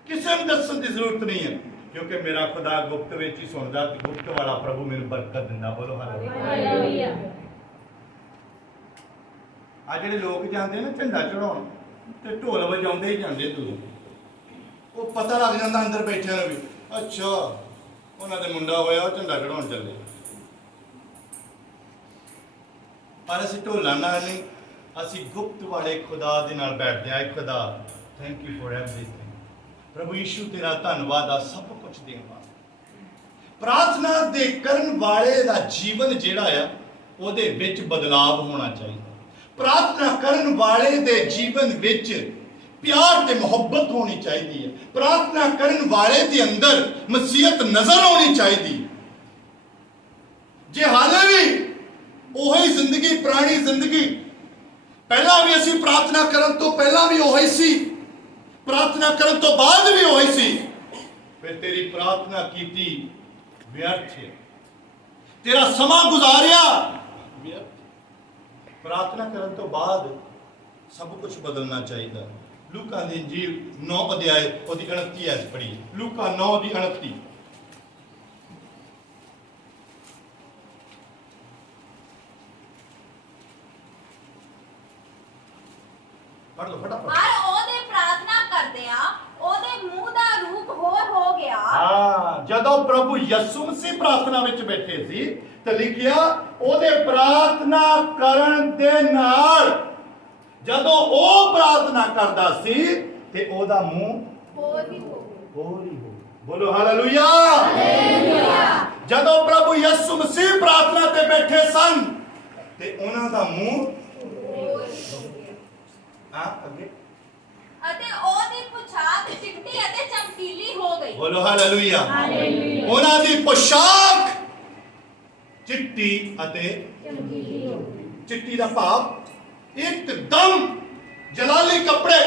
ਕਿਸੇ ਨੂੰ ਦੱਸਣ ਦੀ ਜ਼ਰੂਰਤ ਨਹੀਂ ਹੈ, ਕਿਉਂਕਿ ਮੇਰਾ ਖੁਦਾ ਗੁਪਤ ਵਿੱਚ ਹੀ ਸੁਣਦਾ ਤੇ ਗੁਪਤ ਵਾਲਾ ਪ੍ਰਭੂ ਮੈਨੂੰ ਬਰਕਤ ਦਿੰਦਾ। ਬੋਲੋ ਹਾਲੇਲੂਇਆ। ਆ ਜਿਹੜੇ ਲੋਕ ਜਾਂਦੇ ਨੇ ਝੰਡਾ ਚੜਾਉਣ ਤੇ ਢੋਲ ਵਜਾਉਂਦੇ ਹੀ ਜਾਂਦੇ, ਤੂੰ ਉਹ ਪਤਾ ਲੱਗ ਜਾਂਦਾ ਅੰਦਰ ਬੈਠਿਆਂ ਨੂੰ ਵੀ, ਅੱਛਾ ਉਹਨਾਂ ਦੇ ਮੁੰਡਾ ਹੋਇਆ ਉਹ ਝੰਡਾ ਚੜਾਉਣ ਚੱਲੇ। ਪਰ ਅਸੀਂ ਢੋਲਾਂ ਨਾਲ ਨਹੀਂ, ਅਸੀਂ ਗੁਪਤ ਵਾਲੇ ਖੁਦਾ ਦੇ ਨਾਲ ਬੈਠਦੇ ਹਾਂ। ਖੁਦਾ ਥੈਂਕ ਯੂ ਫॉर एवरीथिंग। ਪ੍ਰਭੂ ਯਿਸੂ ਤੇਰਾ ਧੰਨਵਾਦ ਆ ਸਭ ਕੁਝ ਦੇਣ ਵਾਸਤੇ। ਪ੍ਰਾਰਥਨਾ ਦੇ ਕਰਨ ਵਾਲੇ ਦਾ ਜੀਵਨ ਜਿਹੜਾ ਆ ਉਹਦੇ ਵਿੱਚ ਬਦਲਾਵ ਹੋਣਾ ਚਾਹੀਦਾ। ਪ੍ਰਾਰਥਨਾ ਕਰਨ ਵਾਲੇ ਦੇ ਜੀਵਨ ਵਿੱਚ ਪਿਆਰ ਤੇ ਮੁਹੱਬਤ ਹੋਣੀ ਚਾਹੀਦੀ ਹੈ। ਪ੍ਰਾਰਥਨਾ ਕਰਨ ਵਾਲੇ ਦੇ ਅੰਦਰ ਮਸੀਹਤ ਨਜ਼ਰ ਆਉਣੀ ਚਾਹੀਦੀ ਹੈ। ਜੇ ਹਾਲੇ ਵੀ ਉਹੀ ਜ਼ਿੰਦਗੀ, ਪੁਰਾਣੀ ਜ਼ਿੰਦਗੀ, ਪਹਿਲਾਂ ਵੀ ਅਸੀਂ ਪ੍ਰਾਰਥਨਾ ਕਰਨ ਤੋਂ ਪਹਿਲਾਂ ਵੀ ਉਹੀ ਸੀ, ਪ੍ਰਾਰਥਨਾ ਕਰਨ ਤੋਂ ਬਾਅਦ ਵੀ ਉਹੀ ਸੀ, ਫਿਰ ਤੇਰੀ ਪ੍ਰਾਰਥਨਾ ਕੀਤੀ ਵਿਅਰਥ ਹੈ, ਤੇਰਾ ਸਮਾਂ ਗੁਜ਼ਾਰਿਆ ਵਿਅਰਥ। ਪ੍ਰਾਰਥਨਾ ਕਰਨ ਤੋਂ ਬਾਅਦ ਸਭ ਕੁਝ ਬਦਲਣਾ ਚਾਹੀਦਾ। ਲੂਕਾ ਦੀ ਇੰਜੀਲ 9 ਅਧਿਆਇ ਉਹਦੀ 29 ਐਸ ਪੜ੍ਹੀ। ਲੂਕਾ 9 ਦੀ 29। ਪੜ੍ਹ ਲਓ ਫਟਾਫਟ। ਪਰ ਉਹਦੇ ਪ੍ਰਾਰਥਨਾ ਕਰਦਿਆਂ ਉਹਦੇ ਮੂੰਹ ਦਾ ਰੂਪ ਹੋਰ ਹੋ ਗਿਆ। ਹਾਂ, ਜਦੋਂ ਪ੍ਰਭੂ ਯਿਸੂ ਮਸੀਹ ਪ੍ਰਾਰਥਨਾ ਵਿੱਚ ਬੈਠੇ ਸੀ ਤੇ ਲਿਖਿਆ ਉਹਦੇ ਪ੍ਰਾਰਥਨਾ ਕਰਨ ਦੇ ਨਾਲ, ਜਦੋਂ ਉਹ ਪ੍ਰਾਰਥਨਾ ਕਰਦਾ ਸੀ ਤੇ ਉਹਦਾ ਮੂੰਹ ਹੋਰ ਹੀ ਹੋ। ਬੋਲੋ ਹਾਲੇਲੂਇਆ। ਜਦੋਂ ਪ੍ਰਭੂ ਯਿਸੂ ਮਸੀਹ ਪ੍ਰਾਰਥਨਾ ਤੇ ਬੈਠੇ ਸਨ ਤੇ ਉਹਨਾਂ ਦਾ ਮੂੰਹ ਅੱਗੇ ਅਤੇ ਉਹਦੀ ਪੁਛਾਕ ਚਿੱਟੀ ਅਤੇ ਚਮਕੀਲੀ ਹੋ ਗਈ। ਬੋਲੋ ਹਾਲੇਲੂਇਆ। ਉਹਨਾਂ ਦੀ ਪੁਸ਼ਾਕ ਚਿੱਟੀ ਅਤੇ ਚਮਕੀਲੀ ਹੋ ਗਈ। ਚਿੱਟੀ ਦਾ ਭਾਵ ਇੱਕਦਮ ਜਲਾਲੀ ਕੱਪੜੇ।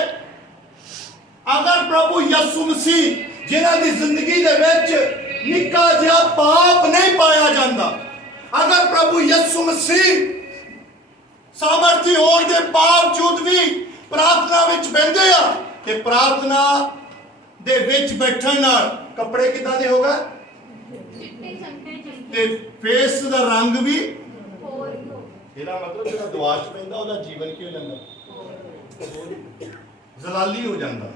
ਅਗਰ ਪ੍ਰਭੂ ਯਿਸੂ ਮਸੀਹ ਜਿਨ੍ਹਾਂ ਦੀ ਜ਼ਿੰਦਗੀ ਦੇ ਵਿੱਚ ਨਿੱਕਾ ਜਿਹਾ ਪਾਪ ਨਹੀਂ ਪਾਇਆ ਜਾਂਦਾ, ਅਗਰ ਪ੍ਰਭੂ ਯਿਸੂ ਮਸੀਹ ਸਾਮਰਥੀ ਹੋਣ ਦੇ ਬਾਵਜੂਦ ਵੀ ਪ੍ਰਾਰਥਨਾ ਵਿੱਚ ਬੈਠਦੇ ਆ ਕਿ ਪ੍ਰਾਰਥਨਾ ਦੇ ਵਿੱਚ ਬੈਠਣ ਨਾਲ ਕੱਪੜੇ ਕਿੱਦਾਂ ਦੇ ਹੋਗਾ? ਚਿੱਟੇ ਚਮਕੇ ਤੇ ਫੇਸ ਦਾ ਰੰਗ ਵੀ ਹੋਰ ਹੀ ਹੋ ਇਹਦਾ ਮਤਲਬ ਜਿਹੜਾ ਦੁਆ ਚ ਪੈਂਦਾ ਉਹਦਾ ਜੀਵਨ ਕੀ ਹੋ ਜਾਂਦਾ, ਜ਼ਲਾਲੀ ਹੋ ਜਾਂਦਾ।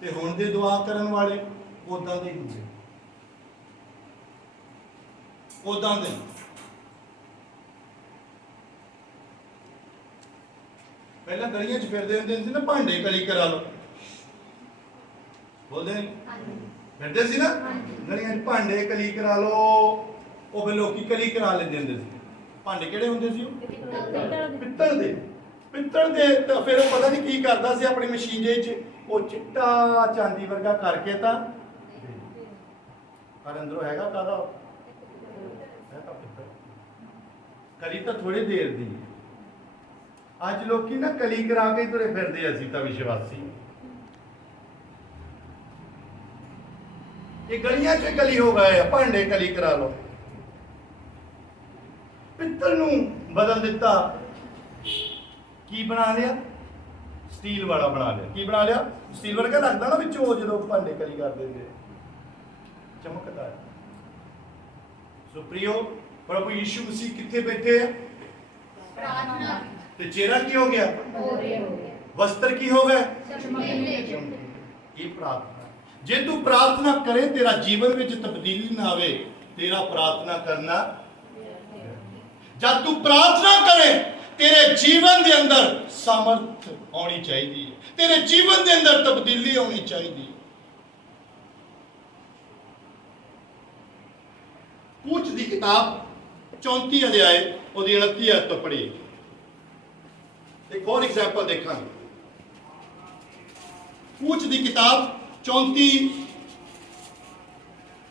ਤੇ ਹੁਣ ਦੇ ਦੁਆ ਕਰਨ ਵਾਲੇ ਉਦਾਂ ਦੇ ਹੁੰਦੇ, ਉਦਾਂ ਦੇ। ਪਹਿਲਾਂ ਗਲੀਆਂ 'ਚ ਫਿਰਦੇ ਹੁੰਦੇ ਸੀ ਨਾ, ਭਾਂਡੇ ਕਲੀ ਕਰਾ ਲਓ, ਬੋਲਦੇ ਨਹੀਂ ਫਿਰਦੇ ਸੀ ਨਾ ਗਲੀਆਂ 'ਚ, ਭਾਂਡੇ ਕਲੀ ਕਰਾ ਲਓ। ਉਹ ਫਿਰ ਲੋਕੀ ਕਲੀ ਕਰਾ ਲੈਂਦੇ ਹੁੰਦੇ ਸੀ। ਭਾਂਡੇ ਕਿਹੜੇ ਹੁੰਦੇ ਸੀ? ਉਹ ਪਿੱਤਲ ਦੇ। ਪਿੱਤਲ ਦੇ। ਤਾਂ ਫਿਰ ਉਹ ਪਤਾ ਨਹੀਂ ਕੀ ਕਰਦਾ ਸੀ ਆਪਣੀ ਮਸ਼ੀਨ ਜਿਹੀ 'ਚ, ਉਹ ਚਿੱਟਾ ਚਾਂਦੀ ਵਰਗਾ ਕਰਕੇ ਤਾਂ, ਪਰ ਅੰਦਰੋਂ ਹੈਗਾ ਕਾਹਦਾ? ਹੈਗਾ ਪਿੱਤਲ। ਕਲੀ ਤਾਂ ਥੋੜੀ ਦੇਰ ਦੀ। ਅੱਜ ਲੋਕੀ ਨਾ ਕਲੀ ਕਰਾ ਕੇ ਤੁਰੇ ਫਿਰਦੇ, ਅਸੀਂ ਤਾਂ ਵਿਸ਼ਵਾਸੀ। ਇਹ ਗਲੀਆਂ 'ਚ ਕਲੀ ਹੋ ਗਏ ਆ, ਭਾਂਡੇ ਕਲੀ ਕਰਾ ਲਓ। ਪਿੱਤਲ ਨੂੰ ਬਦਲ ਦਿੱਤਾ, ਕੀ ਬਣਾ ਲਿਆ? ਸਟੀਲ ਵਾਲਾ ਬਣਾ ਲਿਆ। ਕੀ ਬਣਾ ਲਿਆ? ਸਟੀਲ ਵਰਗਾ ਲੱਗਦਾ ਨਾ ਵਿੱਚੋਂ ਜਦੋਂ ਭਾਂਡੇ ਕਲੀ ਕਰ ਦਿੰਦੇ, ਚਮਕਦਾ ਹੈ। ਸੋ ਪ੍ਰਿਯੋ, ਪ੍ਰਭੂ ਯਿਸੂ ਮਸੀਹ ਕਿੱਥੇ ਬੈਠੇ ਆ? ਪ੍ਰਾਰਥਨਾ ਤੇ ਚਿਹਰਾ ਕੀ ਹੋ ਗਿਆ? ਹੋਰੇ ਹੋ ਗਿਆ, ਵਸਤਰ ਕੀ ਹੋ ਗਏ? ਚਮਕੀਲੇ। ਇਹ ਪ੍ਰਾਰਥਨਾ। ਜੇ ਤੂੰ ਪ੍ਰਾਰਥਨਾ ਕਰੇ, ਤੇਰਾ ਜੀਵਨ ਵਿੱਚ ਤਬਦੀਲੀ ਨਾ ਆਵੇ, ਤੇਰਾ ਪ੍ਰਾਰਥਨਾ ਕਰਨਾ। ਜਦ ਤੂੰ ਪ੍ਰਾਰਥਨਾ ਕਰੇ, ਤੇਰੇ ਜੀਵਨ ਦੇ ਅੰਦਰ ਸਮਰਥ ਆਉਣੀ ਚਾਹੀਦੀ ਹੈ, ਤੇਰੇ ਜੀਵਨ ਦੇ ਅੰਦਰ ਤਬਦੀਲੀ ਆਉਣੀ ਚਾਹੀਦੀ ਹੈ। ਕੂਚ ਦੀ ਕਿਤਾਬ 34 ਅਧਿਆਏ ਉਹਦੀ 29 ਆਇਤ ਤੋਂ ਪੜ੍ਹੀਏ। ਇੱਕ ਹੋਰ ਐਗਜ਼ਾਮਪਲ ਦੇਖਾਂਗੇ। ਕੂਚ ਦੀ ਕਿਤਾਬ 34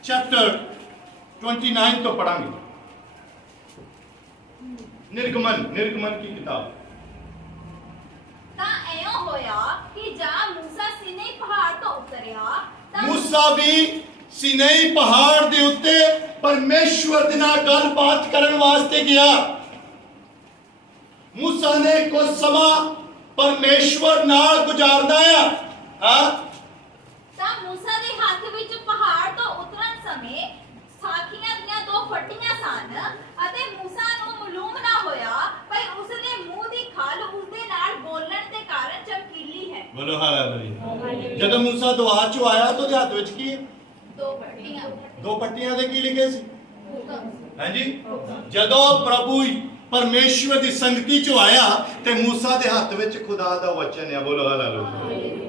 ਚੈਪਟਰ 29 ਤੋਂ ਪੜਾਂਗੇ। निर्गमन की किताब। ਤਾਂ ਐਂ ਹੋਇਆ ਕਿ ਜਾ ਮੂਸਾ ਸੀਨੇ ਪਹਾੜ ਤੋਂ ਉਤਰਿਆ ਤਾਂ मूसा भी सीनै पहाड़ ਦੇ ਉੱਤੇ ਪਰਮੇਸ਼ਵਰ ਦੇ ਨਾਲ ਗੱਲਬਾਤ ਕਰਨ ਵਾਸਤੇ ਗਿਆ। मूसा ने कुछ ਸਮਾਂ ਪਰਮੇਸ਼ਵਰ ਨਾਲ ਗੁਜ਼ਾਰਦਾ ਆ। ਤਾਂ ਮੂਸਾ ਦੇ ਹੱਥ ਵਿੱਚ ਪਹਾੜ ਤੋਂ ਉਤਰਨ ਸਮੇਂ ਸਾਖੀਆਂ ਦੀਆਂ 2 ਫੱਟੀਆਂ ਸਨ ਅਤੇ ਮੂਸਾ ਨੂੰ ਮਾਲੂਮ ਨਾ ਹੋਇਆ ਪਰ ਉਸ ਦੇ ਮੂੰਹ ਦੀ ਖਲ ਉਸ ਦੇ ਨਾਲ ਬੋਲਣ ਦੇ ਕਾਰਨ ਚਮਕੀਲੀ ਹੈ। ਬੋਲੋ ਹਾਲੇਲੂਇਆ। ਜਦੋਂ मूसा ਦੁਆ ਚੋਂ ਆਇਆ ਤਾਂ ਉਹਦੇ ਹੱਥ ਵਿੱਚ ਕੀ? 2 ਫੱਟੀਆਂ। 2 ਪੱਟੀਆਂ ਦੇ ਕੀ ਲਿਖੇ ਸੀ? ਹੁਕਮ। ਹਾਂਜੀ। ਜਦੋਂ ਪ੍ਰਭੂ ਪਰਮੇਸ਼ਵਰ ਦੀ ਸੰਗਤੀ ਚੋਂ ਆਇਆ ਤੇ मूसा ਦੇ ਹੱਥ ਵਿੱਚ ਖੁਦਾ ਦਾ ਵਚਨ ਹੈ। ਬੋਲੋ ਹਾਲੇਲੂਇਆ।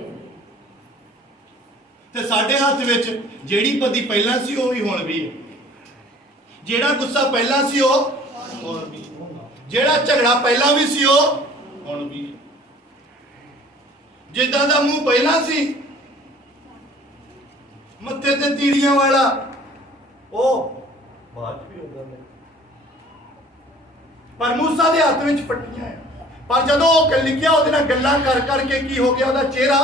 ਤੇ ਸਾਡੇ ਹੱਥ ਵਿੱਚ ਜਿਹੜੀ ਬਦੀ ਪਹਿਲਾਂ ਸੀ ਉਹ ਵੀ ਹੁਣ ਵੀ ਹੈ, ਜਿਹੜਾ ਗੁੱਸਾ ਪਹਿਲਾਂ ਸੀ ਉਹ ਹੁਣ ਵੀ, ਜਿਹੜਾ ਝਗੜਾ ਪਹਿਲਾਂ ਵੀ ਸੀ ਉਹ ਹੁਣ ਵੀ, ਜਿੱਦਾਂ ਦਾ ਮੂੰਹ ਪਹਿਲਾਂ ਸੀ ਮੱਥੇ ਤੇ ਤੀੜੀਆਂ ਵਾਲਾ, ਉਹ ਬਾਅਦ ਵੀ ਉਦਾਂ ਦਾ। ਪਰ मूसा ਦੇ ਹੱਥ ਵਿੱਚ ਫੱਟੀਆਂ ਹੈ। ਪਰ ਜਦੋਂ ਉਹ ਲਿਖਿਆ ਉਹਦੇ ਨਾਲ ਗੱਲਾਂ ਕਰ ਕਰਕੇ ਕੀ ਹੋ ਗਿਆ? ਉਹਦਾ ਚਿਹਰਾ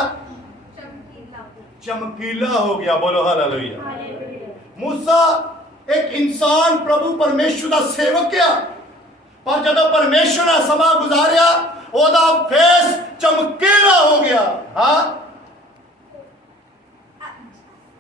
चमकीला हो गया। बोलो हालेलुया। मूसा एक इंसान प्रभु परमेश्वर का सेवक है, पर जब परमेश्वर ने समा गुजारिया ओदा फेस चमकीला हो गया। हाँ,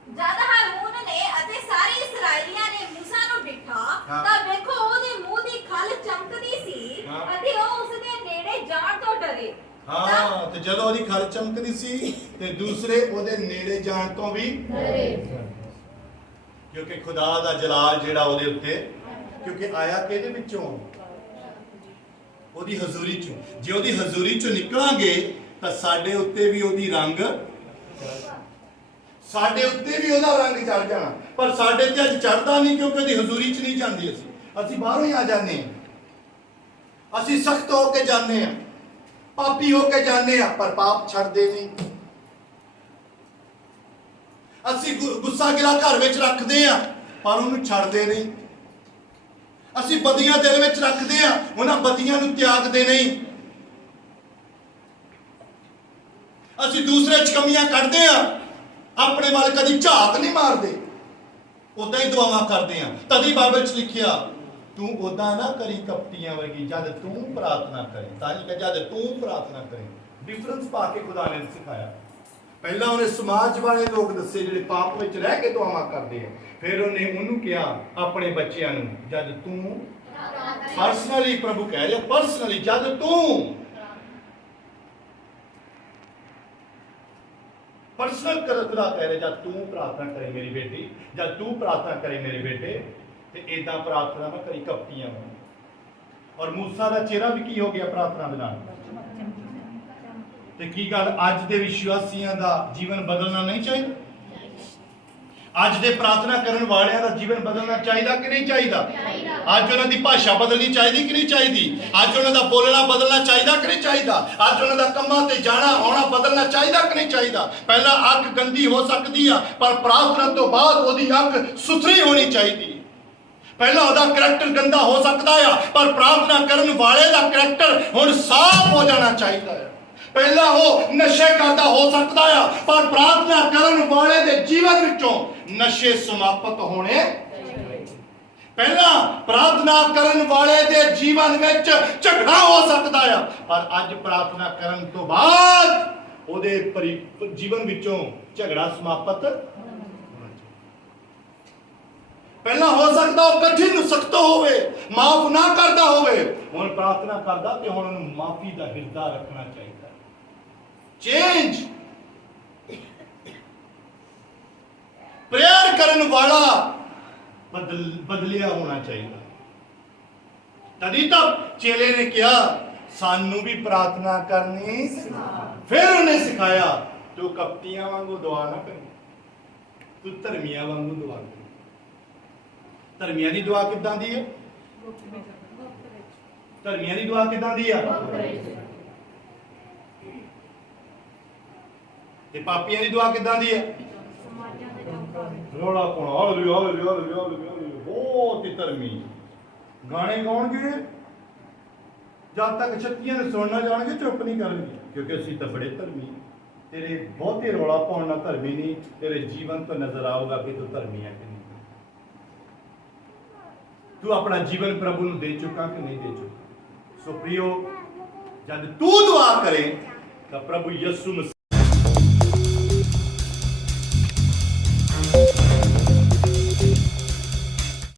ਜਦ ਹਾਰੂਨ ਨੇ ਅਤੇ ਸਾਰੇ ਇਸਰਾਏਲੀਆਂ ਨੇ ਮੂਸਾ ਨੂੰ ਡਿਠਾ ਤਾਂ ਵੇਖੋ ਉਹਦੇ ਮੂੰਹ ਦੀ ਖਲ ਚਮਕਦੀ ਸੀ ਅਤੇ ਉਹ ਉਸ ਦੇ ਨੇੜੇ ਜਾਣ ਤੋਂ ਡਰੇ। हाँ, तो जब ਉਹਦੀ ਖਲ ਚਮਕਦੀ ਸੀ ਤੇ ਦੂਸਰੇ ਉਹਦੇ ਨੇੜੇ ਜਾਣ ਤੋਂ ਵੀ ਡਰੇ, ਕਿਉਂਕਿ ਖੁਦਾ ਦਾ ਜਲਾਲ ਜਿਹੜਾ ਉਹਦੇ ਉੱਤੇ, ਕਿਉਂਕਿ ਆਇਆ ਕਿਹਦੇ ਵਿੱਚੋਂ? ਉਹਦੀ ਹਜ਼ੂਰੀ ਚੋਂ। ਜੇ ਉਹਦੀ ਹਜ਼ੂਰੀ ਚੋਂ ਨਿਕਲਾਂਗੇ ਤਾਂ ਸਾਡੇ ਉੱਤੇ ਵੀ ਉਹਦੀ ਰੰਗ, ਸਾਡੇ ਉੱਤੇ ਵੀ ਉਹਦਾ ਰੰਗ ਚੜ ਜਾਣਾ। ਪਰ ਸਾਡੇ ਤੇ ਅੱਜ ਚੜਦਾ ਨਹੀਂ ਕਿਉਂਕਿ ਉਹਦੀ ਹਜ਼ੂਰੀ ਚ ਨਹੀਂ ਜਾਂਦੇ। ਅਸੀਂ ਬਾਹਰੋਂ ਹੀ ਆ ਜਾਂਦੇ ਹਾਂ। ਅਸੀਂ ਸਖਤ ਹੋ ਕੇ ਜਾਂਦੇ ਹਾਂ, ਪਾਪੀ ਹੋ ਕੇ ਜਾਂਦੇ ਆ, ਪਰ ਪਾਪ ਛੱਡਦੇ ਨਹੀਂ। ਅਸੀਂ ਗੁੱਸਾ ਗਿਲਾ ਘਰ ਵਿੱਚ ਰੱਖਦੇ ਆ ਪਰ ਉਹਨੂੰ ਛੱਡਦੇ ਨਹੀਂ। ਅਸੀਂ ਬਦੀਆਂ ਦਿਲ ਵਿੱਚ ਰੱਖਦੇ ਆ, ਉਹਨਾਂ ਬਦੀਆਂ ਨੂੰ ਤਿਆਗਦੇ ਨਹੀਂ। ਅਸੀਂ ਦੂਸਰੇ ਚ ਕਮੀਆਂ ਕੱਢਦੇ ਆ, ਆਪਣੇ ਵੱਲ ਕਦੀ ਝਾਤ ਨਹੀਂ ਮਾਰਦੇ, ਉਦਾਂ ਹੀ ਦੁਆਵਾਂ ਕਰਦੇ ਆ। ਤਦੀ ਬਾਈਬਲ ਚ ਲਿਖਿਆ ਤੂੰ ਉਦਾਂ ਨਾ ਕਰੀ ਕਪਟੀਆਂ ਵਰਗੀ, ਜਦ ਤੂੰ ਪ੍ਰਾਰਥਨਾ ਕਰੇ। ਤਾਂ ਹੀ ਕਿ ਜਦ ਤੂੰ ਪ੍ਰਾਰਥਨਾ ਕਰੇ, ਡਿਫਰੈਂਸ ਪਾ ਕੇ ਖੁਦਾ ਨੇ ਸਿਖਾਇਆ। ਪਹਿਲਾਂ ਉਹਨੇ ਸਮਾਜ ਵਾਲੇ ਲੋਕ ਦੱਸੇ ਜਿਹੜੇ ਪਾਪ ਵਿੱਚ ਰਹਿ ਕੇ ਦੁਆਵਾਂ ਕਰਦੇ ਆ। ਫਿਰ ਉਹਨੂੰ ਕਿਹਾ ਆਪਣੇ ਬੱਚਿਆਂ ਨੂੰ, ਜਦ ਤੂੰ ਪਰਸਨਲੀ, ਪ੍ਰਭੂ ਕਹਿ ਰਿਹਾ ਪਰਸਨਲੀ, ਜਦ ਤੂੰ पर्सनल खुदा कह रहे, जब तू प्रार्थना करे मेरी बेटी, जब तू प्रार्थना करे मेरे बेटे, तो इदा प्रार्थना ना करी कपटियां। और मूसा का चेहरा भी की हो गया प्रार्थना के नाल। ते की गल अज दे विश्वासियों का जीवन बदलना नहीं चाहिए? अज दे प्रार्थना करन वालियां दा जीवन बदलना चाहिए कि नहीं चाहिए? अज उन्हां दी भाषा बदलनी चाहिए कि नहीं चाहिए? अज उन्हां दा बोलना बदलना चाहिए कि नहीं चाहिए? अज उन्हां दा कम्मां ते जाना आना बदलना चाहिए कि नहीं चाहिए? पहला अख गंदी हो सकती है, पर प्रार्थना तो बाद ओदी अख सुथरी होनी चाहिए। पहला ओदा करैक्टर गंदा हो सकता है, पर प्रार्थना करन वाले दा करैक्टर हुण साफ हो जाना चाहिए। पहला वो नशे करता हो सकता है, पर प्रार्थना करन वाले दे जीवन विचों नशे समाप्त होने। पहला प्रार्थना करन वाले दे जीवन विच झगड़ा हो सकता है, पर अज प्रार्थना करन तो बाद ओदे जीवन विचों झगड़ा समाप्त। पहला हो सकता वो कठिन सख्त होवे, माफ ना करता होवे, हुण प्रार्थना करदा ते हुण उहनूं माफी दा हिरदा रखना चाहिए। चेंज प्रेयर करन वाला बदलिया होना चाहिए। तभी तक चेले ने कहा सानू भी प्रार्थना करनी, फिर उन्हें सिखाया तू कपटियां वांगू दुआ ना करी, तू धर्मिया वांगू दुआ कर। धर्मिया की दुआ किदां दी है? धर्मिया की दुआ किदां दी है? ते पापियां की दुआ किदां दी है? रोला पाउणा, हालेलुया हालेलुया हालेलुया हालेलुया, बहुत ही धर्मी गाने गाउणगे, जब तक छत्तियां ने सुनना जाणगे चुप नहीं करनगे, क्योंकि असीं तां बड़े धर्मी। तेरे बहुते रोला पाउण नाल धर्मी नहीं, तेरे जीवन तो नजर आऊगा कि तू धर्मी है कि नहीं। तू अपना जीवन प्रभु नूं दे चुका कि नहीं दे चुका? सो प्रियो, जब तू दुआ करे तो प्रभु यीशु